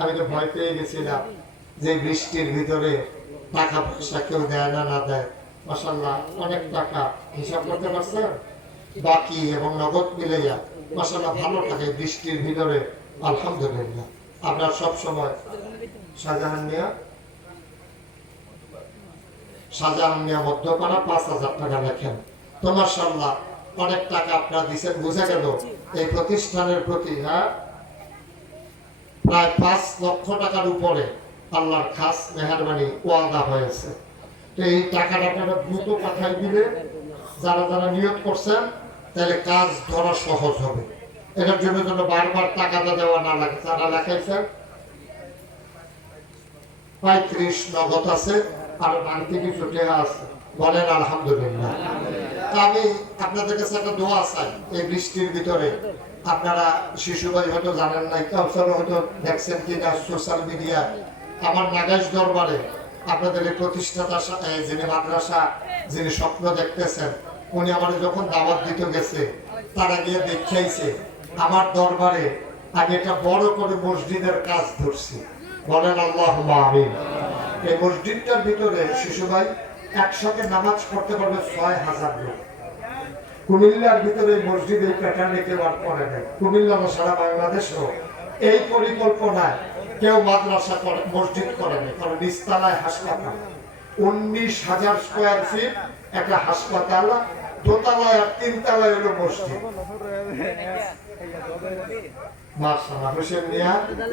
আমি তো ভয় পেয়ে গেছিলাম যে বৃষ্টির ভিতরে টাকা পয়সা কেউ দেয় না না দেয়। মাশাআল্লাহ অনেক টাকা হিসাব করতে পারছেন, বাকি এবং নগদ মিলাইয়া মাশাআল্লাহ ভালো টাকা বৃষ্টির ভিতরে। আলহামদুলিল্লাহ। আপনার সব সময় শাহজাহান মিয়া মধ্যপাড়া 5,000 টাকা লেখেন। তো মাশাআল্লাহ অনেক টাকা আপনারা দিচ্ছেন, বোঝা গেল এই প্রতিষ্ঠানের প্রতি প্রায় 5 লক্ষ টাকার উপরে আল্লাহর খাস মেহেরবানি ওয়াদা হয়েছে। তো এই টাকাটা আপনারা দ্রুত পাঠাই দিলে যারা যারা নিয়োগ করছেন তাহলে কাজ ধরা সহজ হবে। এটার জন্য যেন বারবার টাকাটা দেওয়া না লাগে। যারা লেখাইছেন 35 নগদ আছে আর বাড়তি কিছু টাকা আছে, বলেন আলহামদুলিল্লাহ। আমি আপনাদের কাছে একটা দোয়া চাই। এই বৃষ্টির ভিতরে আপনারা শিশুভাই হয়তো জানেন না, কাউসার হয়তো দেখছেন কিনা সোশ্যাল মিডিয়া, আমার নাগাইশ দরবারে আপনাদের এই প্রতিষ্ঠাতা যিনি মাদ্রাসা যিনি স্বপ্ন দেখতেছেন, উনি আমার যখন দাওয়াত দিতে গেছে তারা গিয়ে দেখাইছে আমার দরবারে আমি একটা বড় করে মসজিদের কাজ ধরছি। বলেন আল্লাহুম্মা আমিন। এই মসজিদটার ভিতরে শিশুভাই একসাথে নামাজ পড়তে পারবে 6,000 লোক। কুমিল্লার ভিতরে মসজিদ এই প্যাটার্নে কেউ আর করে নাই। কুমিল্লা সারা বাংলাদেশও এই পরিকল্পনায় কেউ মাদ্রাসা করে মসজিদ করে নাই। কারণ নিচতলায় হাসপাতাল, 19,000 স্কয়ার ফিট একটা হাসপাতাল, দোতলায় আর 3 তলায় হলো মসজিদ। মাশাআল্লাহ হোসেন মিয়া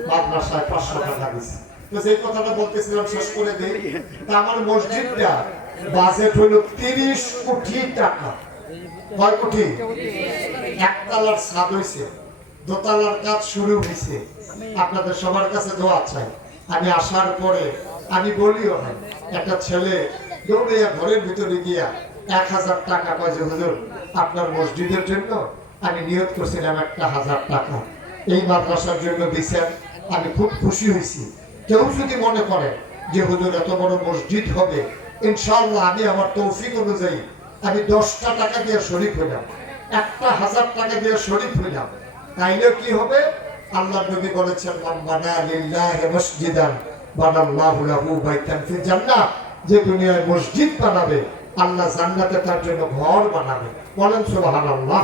মাদ্রাসায় 500 টাকা দিচ্ছে। তো সেই কথাটা বলতেছিলাম, শেষ করে দিই। আমার মসজিদটা বাজেট হলো 30 কোটি টাকা। কয় কোটি? একতলার ছাদ হয়েছে, দোতলার কাজ শুরু হয়েছে। আপনাদের সবার কাছে দোয়া চাই। আমি আসার পরে আমি বলিও না, একটা ছেলে দৌড়ে ঘরের ভিতরে গিয়া 1,000 টাকা কয় যে হুজুর আপনার মসজিদের জন্য আমি নিয়ত করছিলাম 1,000 টাকা এই মাদ্রাসার জন্য দিচ্ছেন। আমি খুব খুশি হয়েছি। কেউ যদি মনে করে যে হুজুর এত বড় মসজিদ হবে, ইনশাআল্লাহ আমি আমার তৌফিক অনুযায়ী আমি 10টা টাকা দিয়ে শরীক হইলাম, 1,000 টাকা দিয়ে শরীক হইলাম, তাইলে কি হবে? আল্লাহর নবী বলেছেন মান বানা লিল্লাহি মসজিদান বানাল্লাহু লাহু বাইতান ফিল জান্নাহ। যে দুনিয়ায় মসজিদ বানাবে আল্লাহ জান্নাতে তার জন্য ঘর বানাবে। বলেন সুবহানাল্লাহ।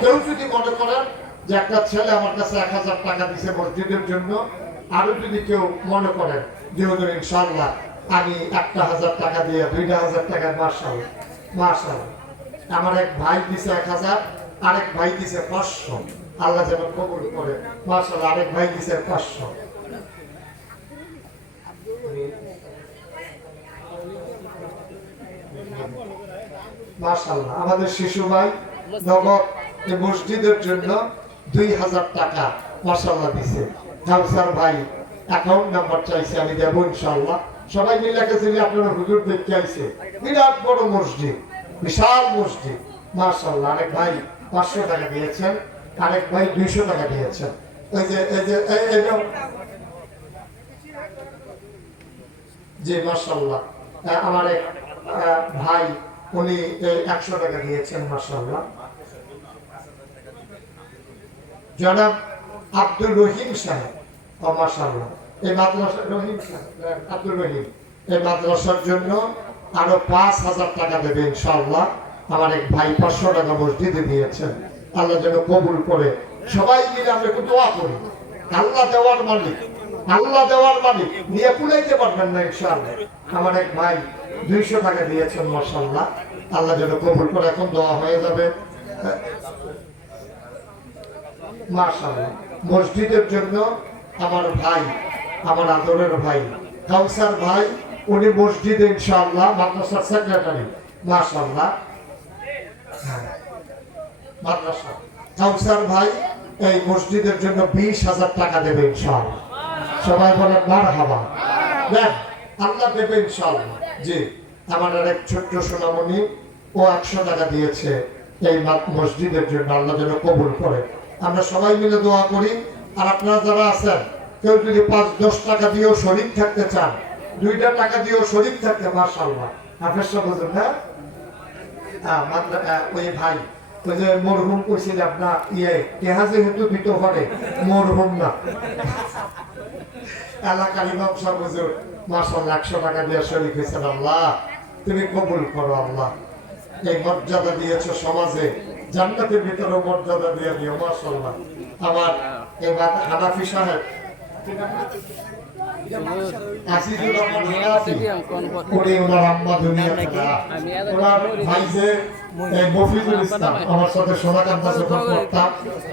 কেউ যদি মনে করেন যে একটা ছেলে আমার কাছে 1,000 টাকা দিয়েছে মসজিদের জন্য, আরো যদি কেউ মনে করেন যে হুজুর ইনশাআল্লাহ আমি 1,000 টাকা দিয়ে 2,000 টাকা, মাশাআল্লাহ মাশাআল্লাহ। আমার এক ভাই দিছে 1,000, আরেক ভাই দিছে 500। আল্লাহ যেন কবুল করে। মাশাআল্লাহ আরেক ভাই দিছে 500। মাশাআল্লাহ আমাদের শিশু ভাই নগদ এই মসজিদের জন্য 2,000 টাকা মাশাআল্লাহ দিছে। কাউসার ভাই অ্যাকাউন্ট নাম্বার চাইছে, আমি দেবো ইনশাআল্লাহ। সবাই মিলে গেছে যে আপনারা হুজুর দেখতে আইছে, বিরাট বড় মসজিদ, বিশাল মসজিদ মাশাআল্লাহ। আরেক ভাই 500 টাকা দিয়েছেন, আরেক ভাই 200 টাকা দিয়েছেন। এই যে জি মাশাআল্লাহ। আমার এক ভাই উনি 100 টাকা দিয়েছেন মাশাআল্লাহ। জনাব আব্দুল রহিম সাহেব মাশাআল্লাহ, এই মাদ্রাসা রহিম সাহেব আব্দুল রহিম এই মাদ্রাসার জন্য আরো 5000 টাকা দেবে ইনশাআল্লাহ। আমার এক ভাই 500 টাকা মসজিদে দিয়েছেন, আল্লাহ যেন কবুল করে। সবাই মিলে আমরা একটু দোয়া করি। আল্লাহ দেওয়ার মালিক, আল্লাহ দেওয়ার মালিক, নিয়ে কুলাইতে পারবেন না ইনশাআল্লাহ। আমার এক ভাই 200 টাকা দিয়েছেন মাশাআল্লাহ, আল্লাহ যেন কবুল করে। এখন দোয়া হয়ে যাবে মাশাআল্লাহ। মসজিদের জন্য আমার ভাই, আমার আদরের ভাই কাউসার ভাই, উনি মসজিদে ইনশাআল্লাহ মাদ্রাসার সেক্রেটারি মাশাআল্লাহ। মাদ্রাসা কাউসার ভাই এই মসজিদের জন্য 20,000 টাকা দেবে ইনশাআল্লাহ। সবাই বলেন মারহাবা। দেন আল্লাহ দেবে ইনশাআল্লাহ। জি, আমার আরেক ছোট্ট সোনামণি ও 100 টাকা দিয়েছে এই মসজিদের জন্য, আল্লাহ যেন কবুল করে। আমরা সবাই মিলে দোয়া করি। আর আপনারা যারা আছেন, কেউ যদি 5-10 টাকা দিয়েও শরীক থাকতে চান, 2টা টাকা দিয়েও শরীক থাকতে মাশাআল্লাহ। হাফেজ বুঝুন না ওই ভাই, ওই যে মরহুম কইছিল আপনার কেহাজে হেতু দিত করে মরহুম না, এলাকার ইমাম সাহেব হুজুর মাশাআল্লাহ 100 টাকা দিয়ে শরীক হয়েছেন। আল্লাহ তুমি কবুল করো আল্লাহ। এই মর্যাদা দিয়েছো সমাজে, জান্নাতের ভিতরে মর্যাদা দিয়ে দিও মাশাআল্লাহ। আমার এই হানাফি সাহেব আজিজুর রহমান হানাফি, উনি ওনার আম্মা দুনিয়াতে না, ওনার ভাই যে মফিজুল ইসলাম আমার সাথে সোনাকান্তা যখন করতাম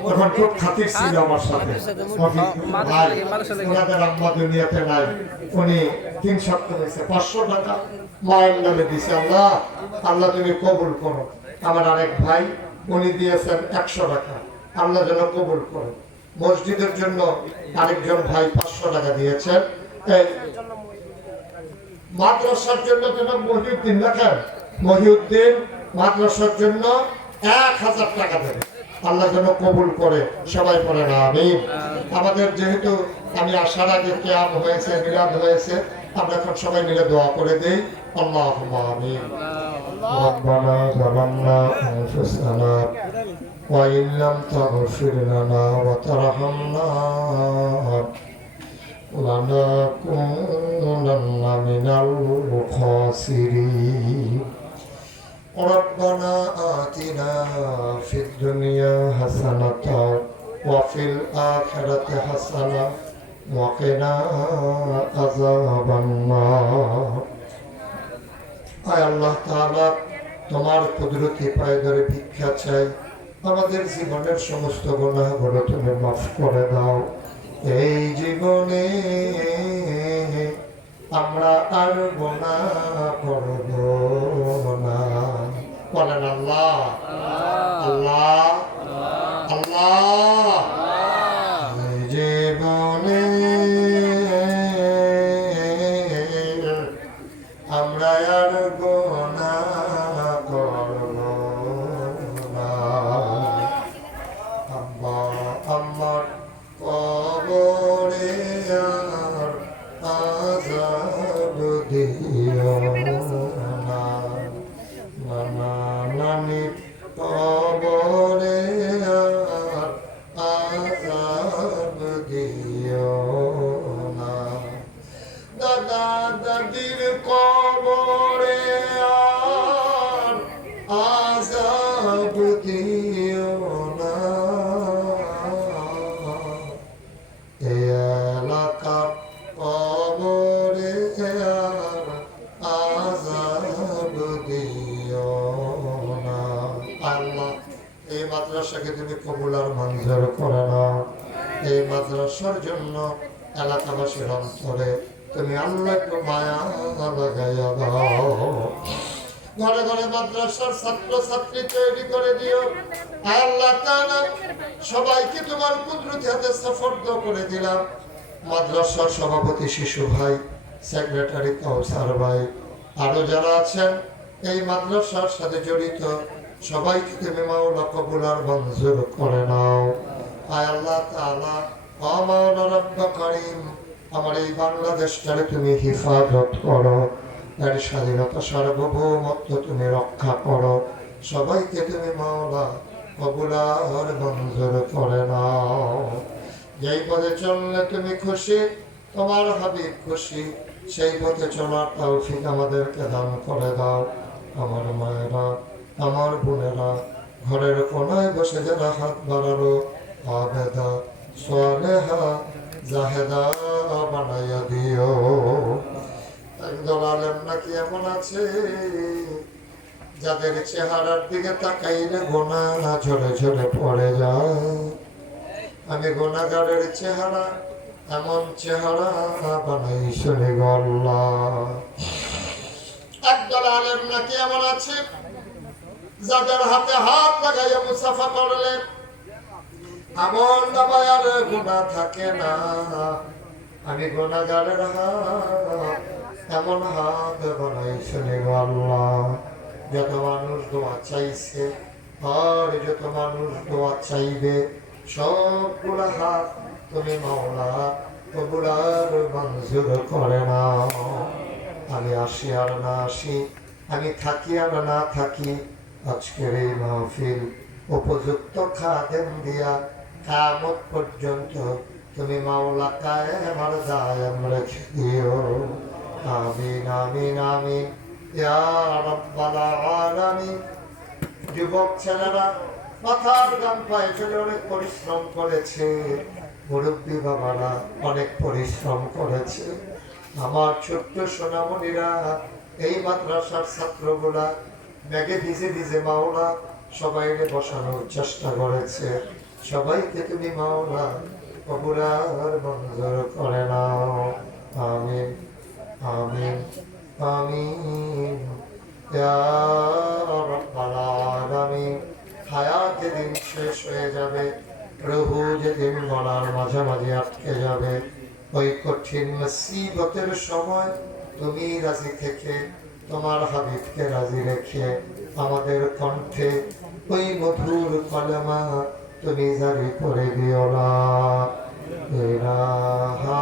তখন খুব খাতির ছিল আমার সাথে। ভাই ওনাদের আম্মা দুনিয়াতে নাই, উনি 3 সপ্তাহ হয়েছে 500 টাকা মায়ের নামে দিছে। আল্লাহ আল্লাহ তুমি কবুল করো। আমার আরেক ভাই উনি দিয়েছেন 100 টাকা, আল্লাহ যেন কবুল করো। মসজিদের জন্য আরেকজন ভাই 500 টাকা দিয়েছেন। মাদ্রাসার জন্য যেন মহিউদ্দিন লেখেন, মহিউদ্দিন মাদ্রাসার জন্য 1000 টাকা দেবে, আল্লাহ যেন কবুল করে। সবাই পড়েন আমিন। আমাদের যেহেতু আমি আসার আগে কিয়াম হয়েছে, মিলাদ হয়েছে, আমরা এখন সবাই মিলে দোয়া করে দেই। আল্লাহুম্মা আমিন। রব্বানা যালামনা আনফুসানা ওয়া ইন লাম তাগফির লানা ওয়া তারহামনা লানাকুনান্না মিনাল খাসিরিন। ربنا آتنا في الدنيا حسنة وفي الآخرة حسنة وقنا عذاب النار। আয় আল্লাহ তাআলা, তোমার কুদরতি পায়ে ধরে ভিক্ষা চাই, আমাদের জীবনের সমস্ত গুনাহগুলো তুমি মাফ করে দাও। এই জীবনে আমরা আর গুনাহ করব না। বলেন আল্লাহ আল্লাহ আল্লাহ। এই জীবনে আমরা আর গুনাহ করব না। আমার কবরে আর আযাব দিও না, নানা নানি কবরে আর আযাব দিও না, দাদা দাদির কবরে আর আযাব দিও না, এ এলাকার কবরে আর আযাব দিও না। আল্লাহ এই মাদ্রাসাকে তুমি কবুল আর মঞ্জুর করে নাও। এই মাদ্রাসার জন্য এলাকাবাসীর অন্তরে তুমি আল্লাহ একটু মায়া লাগাইয়া দাও। ঘরে ঘরে মাদ্রাসার ছাত্র ছাত্রী তৈরি করে দিও। আয় আল্লাহ তাআলা সবাইকে তোমার কুদরতি হাতে সাফর্দ করে দিলাম। মাদ্রাসার সভাপতি শিশু ভাই, সেক্রেটারি কাউসার ভাই, আরো যারা আছেন এই মাদ্রাসার সাথে জড়িত সবাইকে তুমি মাওলা কবুল আর মঞ্জুর করে নাও। আয় আল্লাহ তাআলা ও মাওলা রব্ব করিম, আমার এই বাংলাদেশটারে তুমি হিফাজত করো, এর স্বাধীনতা সার্বভৌমত্ব তুমি রক্ষা করো। সবাইকে তুমি মাওলা কবুল আর মঞ্জুর করে নাও। যেই পথে চললে তুমি খুশি, তোমার হাবিব খুশি, সেই পথে চলার তৌফিক আমাদেরকে দান করে দাও। আমার মায়েরা, আমার বোনেরা, ঘরের কোনায় বসে যারা হাত বাড়ালো, আবেদা সালেহা জাহেদা বানাইয়া দিও। একদল আলেম নাকি এমন আছে যাদের চেহারার দিকে তাকাইলে গোনা ঝরে ঝরে পড়ে যায়। আমি গোনাগারের চেহারা এমন চেহারা বানাই শুনে গল্লা। একদল আলেম নাকি এমন আছে যাদের হাতে হাত লাগাইয়া মুসাফা করলে এমন নামায়ার গুনাহ থাকে না। আমি গোনাগারের হাত এমন হাত বানাই শুনে গল্লা। যত মানুষ দোয়া চাইছে আর যত মানুষ দোয়া চাইবে সবগুলা হাত তুমি মাওলা কবুল আর মঞ্জুর করে নাও। আমি আসি আর না আসি, আমি থাকি আর না থাকি, আজকের এই মাহফিল উপযুক্ত খাদেম দিয়া কিয়ামত পর্যন্ত তুমি মাওলা কায়েম আর দায়েম রেখে দিও। আমিন আমিন আমিন ইয়া রাব্বাল আলামিন। যুবক ছেলেরা মাথার গাম পায়ে ফেলে অনেক পরিশ্রম করেছে, মুরব্বী বাবারা অনেক পরিশ্রম করেছে। আমার ছোট্ট সোনামণিরা, এই মাদ্রাসার ছাত্রগুলা ব্যাগে ভিজে ভিজে মাওলা সবাইকে বসানোর চেষ্টা করেছে। সবাইকে তুমি মাওলা কবুল আর মঞ্জুর করে নাও। আমিন আমিন আমিন ইয়া রাব্বাল আলামিন। হায়াত যেদিন শেষ হয়ে যাবে, রুহু যেদিন গলার মাঝামাঝি আটকে যাবে, ওই কঠিন মুসিবতের সময় তুমি রাজি থেকে তোমার হাবিবকে রাজি রেখে আমাদের কণ্ঠে ওই মধুর কলেমা তুমি জারি করে দিও। লা ইলাহা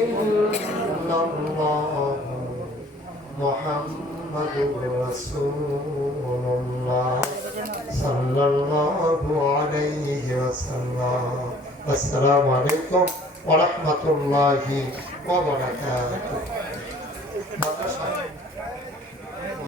ইল্লাল্লাহ মুহাম্মাদুর রাসূলুল্লাহ সাল্লাল্লাহু আলাইহি ওয়াসাল্লাম। আসসালামু আলাইকুম ওয়া রাহমাতুল্লাহি ওয়া বারাকাতুহু।